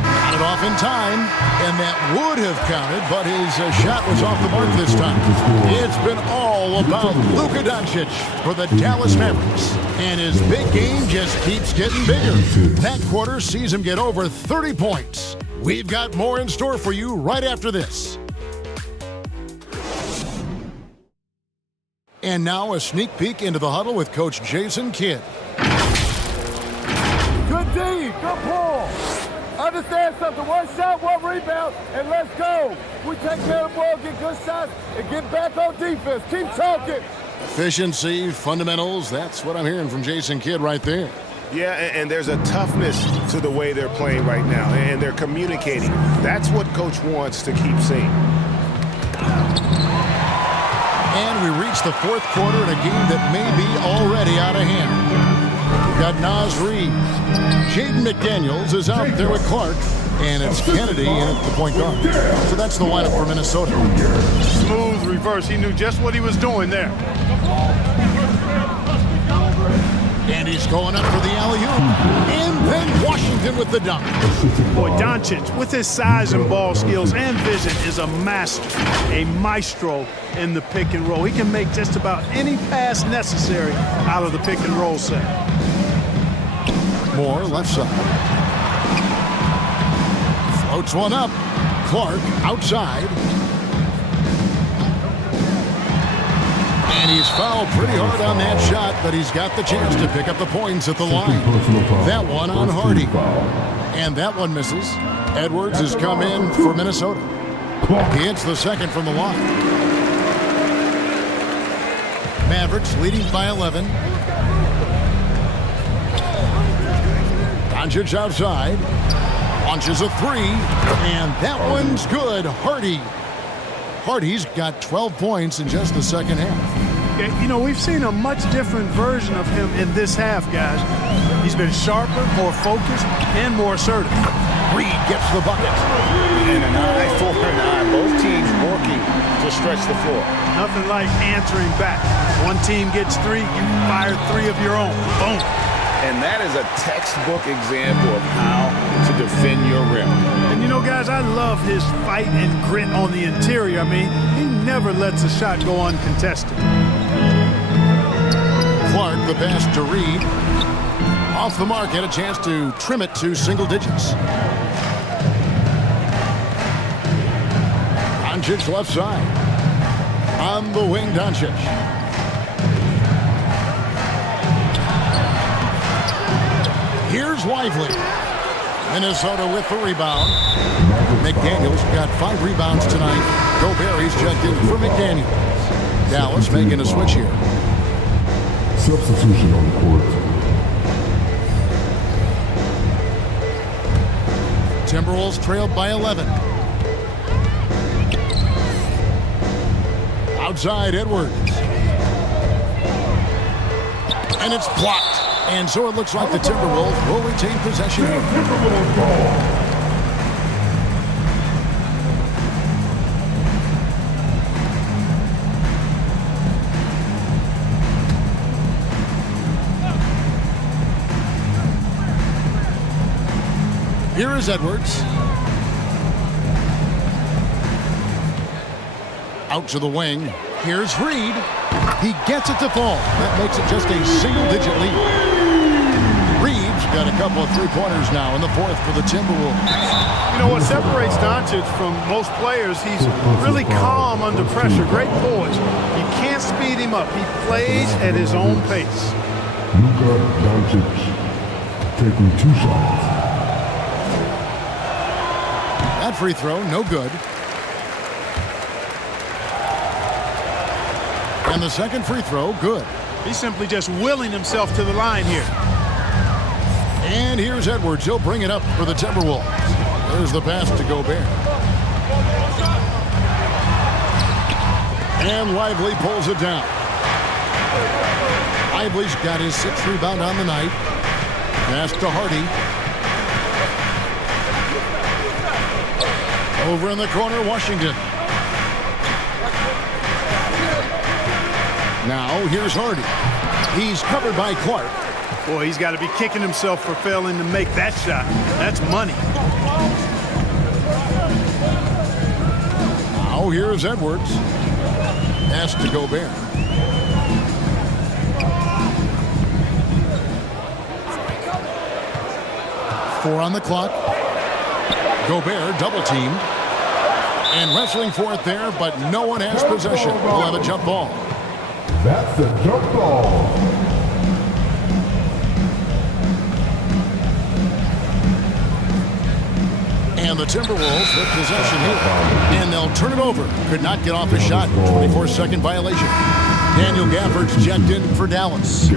Got it off in time, and that would have counted, but his shot was off the mark this time. It's been all about Luka Doncic for the Dallas Mavericks, and his big game just keeps getting bigger. That quarter sees him get over 30 points. We've got more in store for you right after this. And now a sneak peek into the huddle with Coach Jason Kidd. Good D, good pull. Understand something, 1 shot, 1 rebound, and let's go. We take care of the ball, get good shots, and get back on defense. Keep talking. Efficiency, fundamentals, that's what I'm hearing from Jason Kidd right there. Yeah, and there's a toughness to the way they're playing right now, and they're communicating. That's what Coach wants to keep seeing. And we reach It's the fourth quarter in a game that may be already out of hand. We've got Naz Reid. Jaden McDaniels is out there with Clark. And it's Kennedy in at the point guard. So that's the lineup for Minnesota. Smooth reverse. He knew just what he was doing there. And he's going up for the alley-oop. And then Washington with the dunk. Boy, Doncic, with his size and ball skills and vision, is a master, a maestro in the pick and roll. He can make just about any pass necessary out of the pick and roll set. Moore, left side. Floats one up. Clark outside. And he's fouled pretty hard on that shot, but he's got the chance to pick up the points at the line. That one on Hardy. And that one misses. Edwards has come in for Minnesota. He hits the second from the line. Mavericks leading by 11. Doncic outside. Launches a three, and that one's good. Hardy's got 12 points in just the second half. Yeah, you know, we've seen a much different version of him in this half, guys. He's been sharper, more focused, and more assertive. Reid gets the bucket. And an eye for an eye. Both teams working to stretch the floor. Nothing like answering back. One team gets three, you fire three of your own. Boom. And that is a textbook example of how to defend your rim. And you know, guys, I love his fight and grit on the interior. I mean, he never lets a shot go uncontested. Clark, the pass to Reid. Off the mark, had a chance to trim it to single digits. Doncic left side. On the wing, Doncic. Here's Lively. Minnesota with the rebound. McDaniels got 5 rebounds tonight. Gobert checked in for McDaniels. Dallas making a switch here. Substitution on the court. Timberwolves trailed by 11. Outside, Edwards. And it's blocked. And so it looks like the Timberwolves will retain possession here. Here is Edwards. Out to the wing. Here's Reid. He gets it to fall. That makes it just a single-digit lead. Reid's got a couple of three-pointers now in the fourth for the Timberwolves. You know what separates Doncic from most players? He's really calm under pressure. Great poise. You can't speed him up. He plays at his own pace. Luka Doncic taking 2 shots. That free throw, no good. And the second free throw, good. He's simply just willing himself to the line here. And here's Edwards. He'll bring it up for the Timberwolves. There's the pass to Gobert. And Lively pulls it down. Lively's got his 6th rebound on the night. Pass to Hardy. Over in the corner, Washington. Now here's Hardy. He's covered by Clark. Boy, he's got to be kicking himself for failing to make that shot. That's money. Now here's Edwards. Pass to Gobert. Four on the clock. Gobert double-teamed. And wrestling for it there, but no one has possession. We'll have a jump ball. That's a jump ball. And the Timberwolves with possession here. And they'll turn it over. Could not get off a shot. 24-second violation. Daniel Gafford's checked in for Dallas.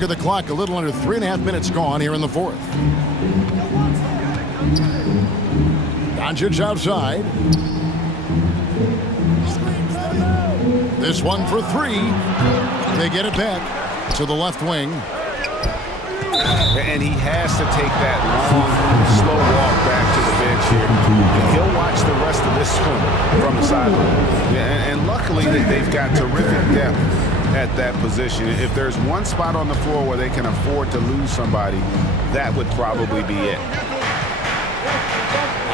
look at the clock. A little under 3.5 minutes gone here in the fourth. Doncic outside. This one for three. They get it back to the left wing. And he has to take that long, slow walk back to the bench here. And he'll watch the rest of this one from the sideline. Yeah, and luckily they've got terrific depth at that position. If there's one spot on the floor where they can afford to lose somebody, that would probably be it.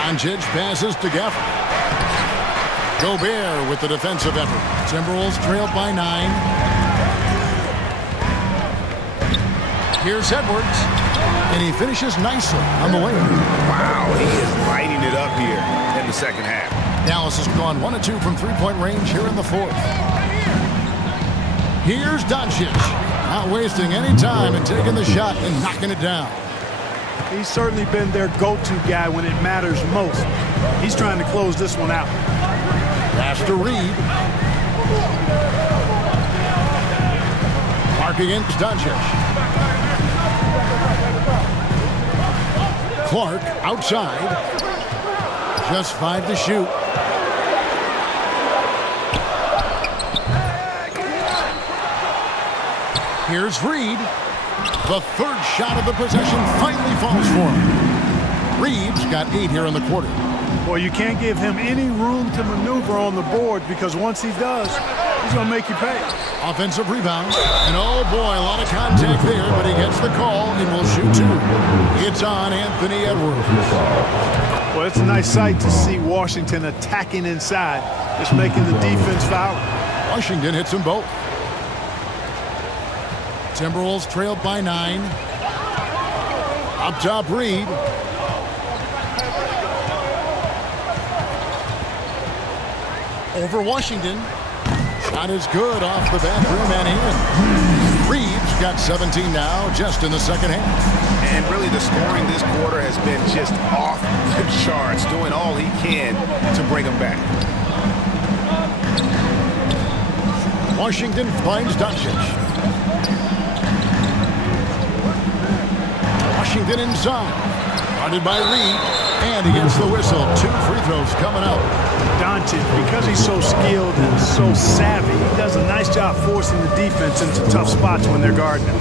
Doncic passes to Gafford. Gobert with the defensive effort. Timberwolves trailed by 9. Here's Edwards, and he finishes nicely on the layup. Wow, he is lighting it up here in the second half. Dallas has gone 1 of 2 from three-point range here in the fourth. Here's Doncic, not wasting any time and taking the shot and knocking it down. He's certainly been their go-to guy when it matters most. He's trying to close this one out. Pass to Reed. Mark against Doncic. Clark outside. Just 5 to shoot. Here's Reed. The third shot of the possession finally falls for him. Reed's got 8 here in the quarter. Well, you can't give him any room to maneuver on the board because once he does, he's going to make you pay. Offensive rebound. And oh boy, a lot of contact there, but he gets the call and will shoot 2. It's on Anthony Edwards. Well, it's a nice sight to see Washington attacking inside, just making the defense foul. Washington hits them both. Timberwolves trailed by 9. Up top, Reed. Over Washington. Shot is good off the back rim and in. Reed's got 17 now, just in the second half. And really the scoring this quarter has been just off the charts, doing all he can to bring them back. Washington finds Doncic. Washington inside. Guarded by Reed. And he gets the whistle. 2 free throws coming up. Doncic, because he's so skilled and so savvy, he does a nice job forcing the defense into tough spots when they're guarding him.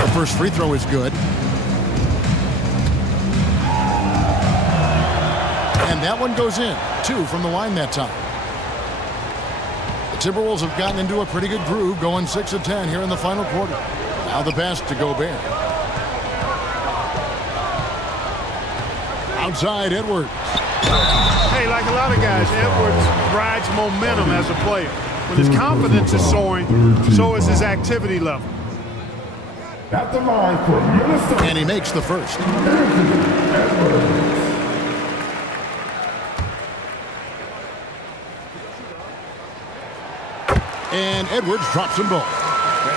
The first free throw is good. And that one goes in. 2 from the line that time. The Timberwolves have gotten into a pretty good groove, going 6 of 10 here in the final quarter. Now the pass to Gobert. Outside, Edwards. Hey, like a lot of guys, Edwards rides momentum as a player. When his confidence is soaring, so is his activity level. At the line for Minnesota. And he makes the first. And Edwards drops them both.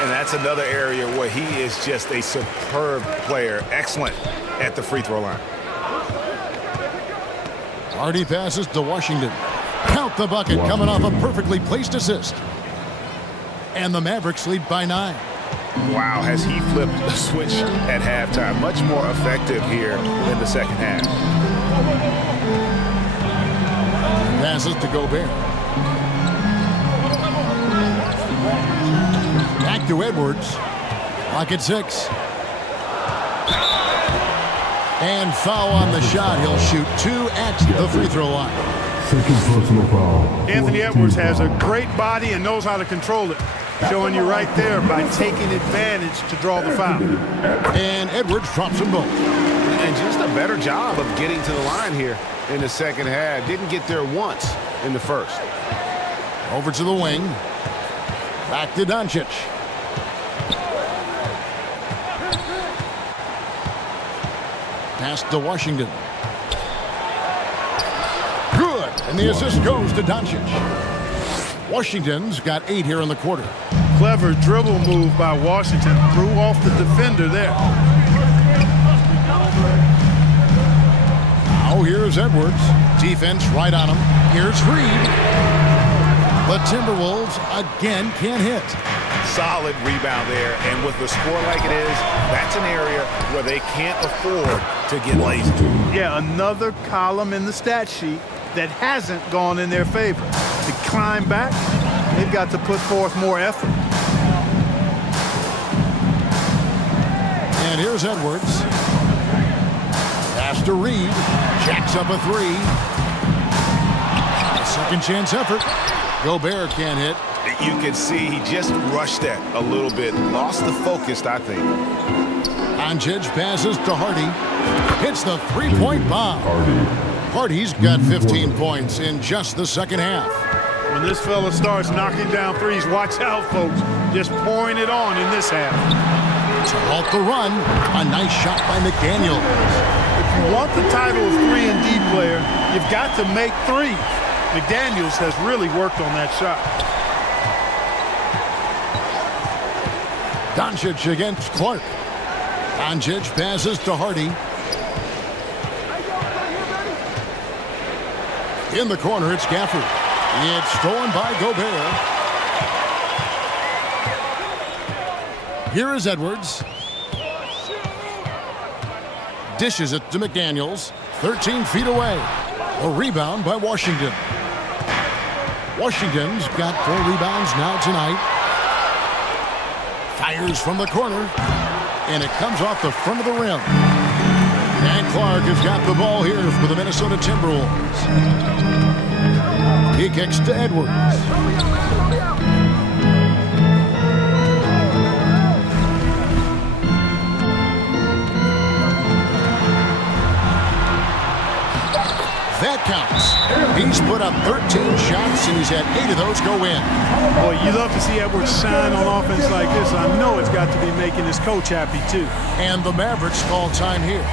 And that's another area where he is just a superb player. Excellent at the free throw line. Hardy passes to Washington. Count the bucket, coming off a perfectly placed assist. And the Mavericks lead by 9. Wow, has he flipped the switch at halftime. Much more effective here in the second half. Passes to Gobert. Back to Edwards. Clock at 6. And foul on the shot. He'll shoot 2 at the free throw line. Second personal foul. Anthony Edwards has a great body and knows how to control it. Showing you right there by taking advantage to draw the foul. And Edwards drops them both. And just a better job of getting to the line here in the second half. Didn't get there once in the first. Over to the wing. Back to Doncic. Pass to Washington. Good. And the assist goes to Doncic. Washington's got 8 here in the quarter. Clever dribble move by Washington. Threw off the defender there. Now here's Edwards. Defense right on him. Here's Reed. The Timberwolves again can't hit. Solid rebound there, and with the score like it is, that's an area where they can't afford to get lazy. Yeah, another column in the stat sheet that hasn't gone in their favor. To climb back, they've got to put forth more effort. And here's Edwards. Pass to Reed. Jacks up a three. A second chance effort. Gobert can't hit. You can see he just rushed that a little bit. Lost the focus, I think. Doncic passes to Hardy. Hits the three-point bomb. Hardy's got 15 points in just the second half. When this fella starts knocking down threes, watch out, folks. Just pouring it on in this half. To halt the run, a nice shot by McDaniels. If you want the title of 3-and-D player, you've got to make threes. McDaniels has really worked on that shot. Doncic against Clark. Doncic passes to Hardy. In the corner, it's Gafford. It's stolen by Gobert. Here is Edwards. Dishes it to McDaniels. 13 feet away. A rebound by Washington. Washington's got 4 rebounds now tonight. Fires from the corner. And it comes off the front of the rim. And Clark has got the ball here for the Minnesota Timberwolves. He kicks to Edwards. That counts. He's put up 13 shots, and he's had 8 of those go in. Boy, you love to see Edwards shine on offense like this. I know it's got to be making his coach happy, too. And the Mavericks call time here.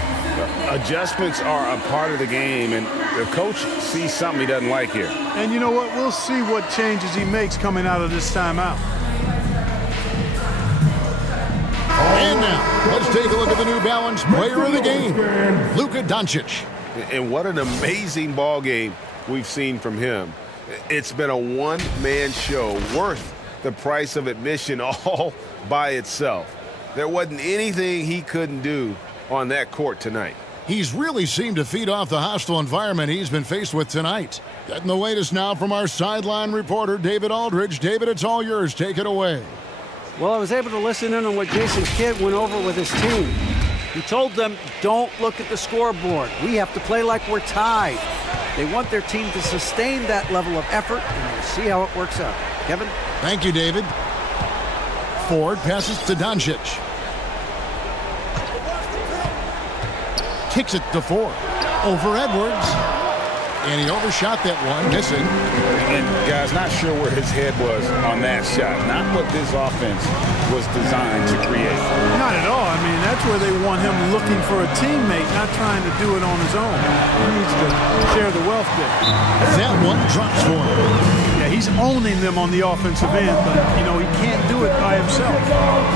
Adjustments are a part of the game, and the coach sees something he doesn't like here. And you know what? We'll see what changes he makes coming out of this timeout. And now, let's take a look at the New Balance player of the game, Luka Doncic. And what an amazing ball game we've seen from him. It's been a one-man show worth the price of admission all by itself. There wasn't anything he couldn't do on that court tonight. He's really seemed to feed off the hostile environment he's been faced with tonight. Getting the latest now from our sideline reporter, David Aldridge. David, it's all yours. Take it away. Well, I was able to listen in on what Jason Kidd went over with his team. He told them, don't look at the scoreboard. We have to play like we're tied. They want their team to sustain that level of effort, and we'll see how it works out. Kevin? Thank you, David. Ford passes to Doncic. Kicks it to Ford. Over Edwards. And he overshot that one, missing. And guys, not sure where his head was on that shot. Not what this offense was designed to create. Not at all. I mean, that's where they want him looking for a teammate, not trying to do it on his own. He needs to share the wealth there. That one drops for him. Yeah, he's owning them on the offensive end, but, you know, he can't do it by himself.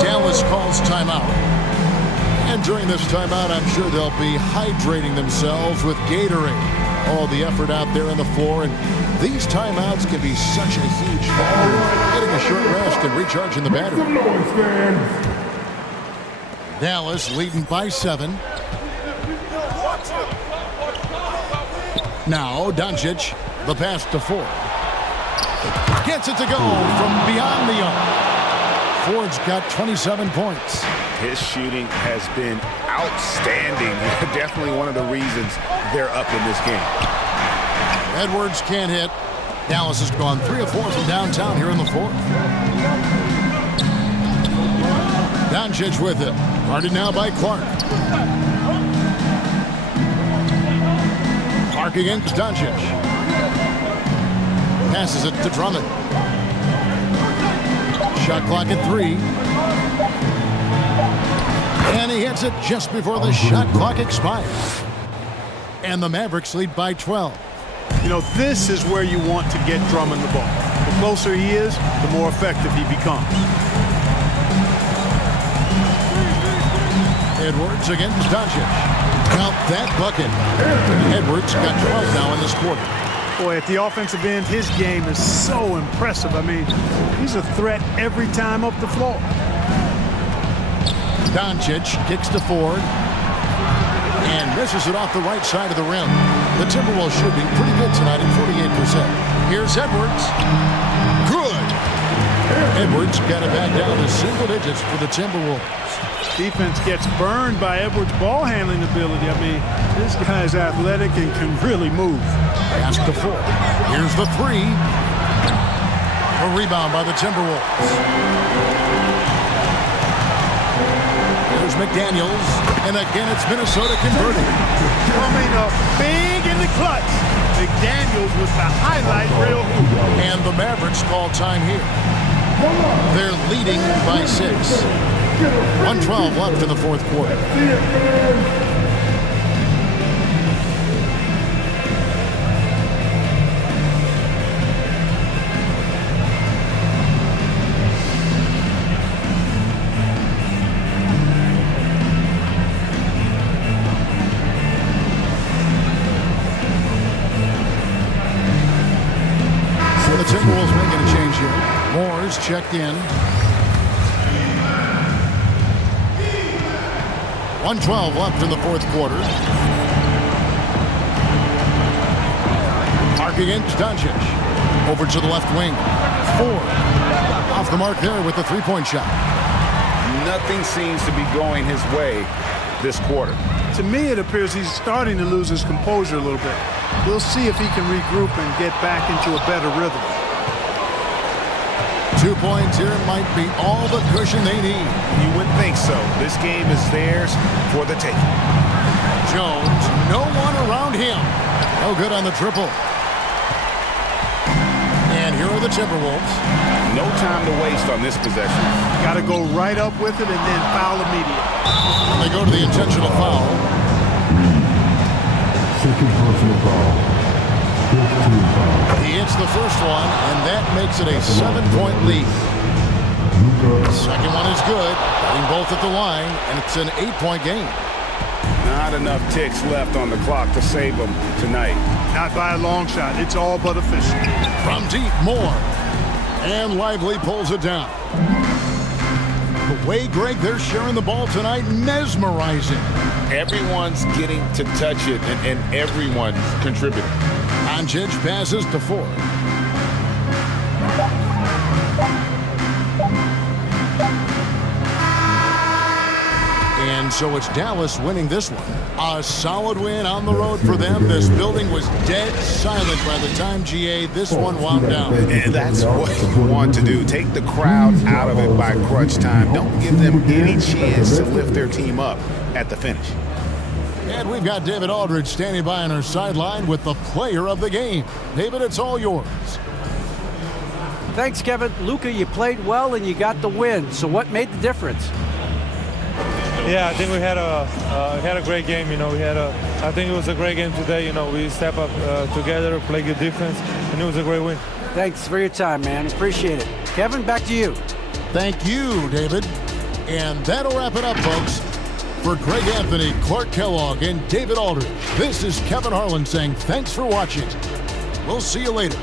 Dallas calls timeout. And during this timeout, I'm sure they'll be hydrating themselves with Gatorade. All the effort out there on the floor, and these timeouts can be such a huge factor in getting a short rest and recharging the battery. Dallas leading by 7. Now Doncic, the pass to Ford. Gets it to go from beyond the arc. Ford's got 27 points. His shooting has been outstanding. Definitely one of the reasons they're up in this game. Edwards can't hit. Dallas has gone 3 of 4 from downtown here in the 4th. Doncic with it. Guarded now by Clark. Clark against Doncic. Passes it to Drummond. Shot clock at 3. And he hits it just before the shot clock expires. And the Mavericks lead by 12. You know, this is where you want to get Drummond the ball. The closer he is, the more effective he becomes. Edwards against Doncic. Count that bucket. Edwards got 12 now in this quarter. Boy, at the offensive end, his game is so impressive. I mean, he's a threat every time up the floor. Doncic kicks to Ford and misses it off the right side of the rim. The Timberwolves shooting pretty good tonight at 48%. Here's Edwards. Good. Edwards got it back down to single digits for the Timberwolves. Defense gets burned by Edwards' ball handling ability. I mean, this guy's athletic and can really move. Pass to Ford. Here's the three. A rebound by the Timberwolves. There's McDaniels, and again it's Minnesota converting. Coming up big in the clutch. McDaniels with the highlight reel hoop. And the Mavericks call time here. They're leading by 6. 1:12 left in the fourth quarter. The Timberwolves making a change here. Moore's checked in. 1:12 left in the fourth quarter. Mark against Doncic. Over to the left wing. Ford. Off the mark there with the three-point shot. Nothing seems to be going his way this quarter. To me, it appears he's starting to lose his composure a little bit. We'll see if he can regroup and get back into a better rhythm. 2 points here might be all the cushion they need. You would think so. This game is theirs for the taking. Jones, no one around him. No good on the triple. And here are the Timberwolves. No time to waste on this possession. Got to go right up with it and then foul immediately. And they go to the intentional foul. Second personal foul. He hits the first one, and that makes it a 7-point lead. Second one is good. Getting both at the line, and it's an 8-point game. Not enough ticks left on the clock to save them tonight. Not by a long shot. It's all but official. From deep, Moore. And Lively pulls it down. The way, Greg, they're sharing the ball tonight, mesmerizing. Everyone's getting to touch it, and everyone's contributing. Doncic passes to Ford. And so it's Dallas winning this one. A solid win on the road for them. This building was dead silent by the time, GA, this one wound down. And that's what you want to do. Take the crowd out of it by crunch time. Don't give them any chance to lift their team up at the finish. And we've got David Aldridge standing by on our sideline with the player of the game. David, it's all yours. Thanks, Kevin. Luka, you played well and you got the win. So what made the difference? Yeah, I think we had a great game. You know, I think it was a great game today. You know, we step up together, play good defense, and it was a great win. Thanks for your time, man. Appreciate it. Kevin, back to you. Thank you, David. And that'll wrap it up, folks. For Greg Anthony, Clark Kellogg, and David Aldridge, this is Kevin Harlan saying thanks for watching. We'll see you later.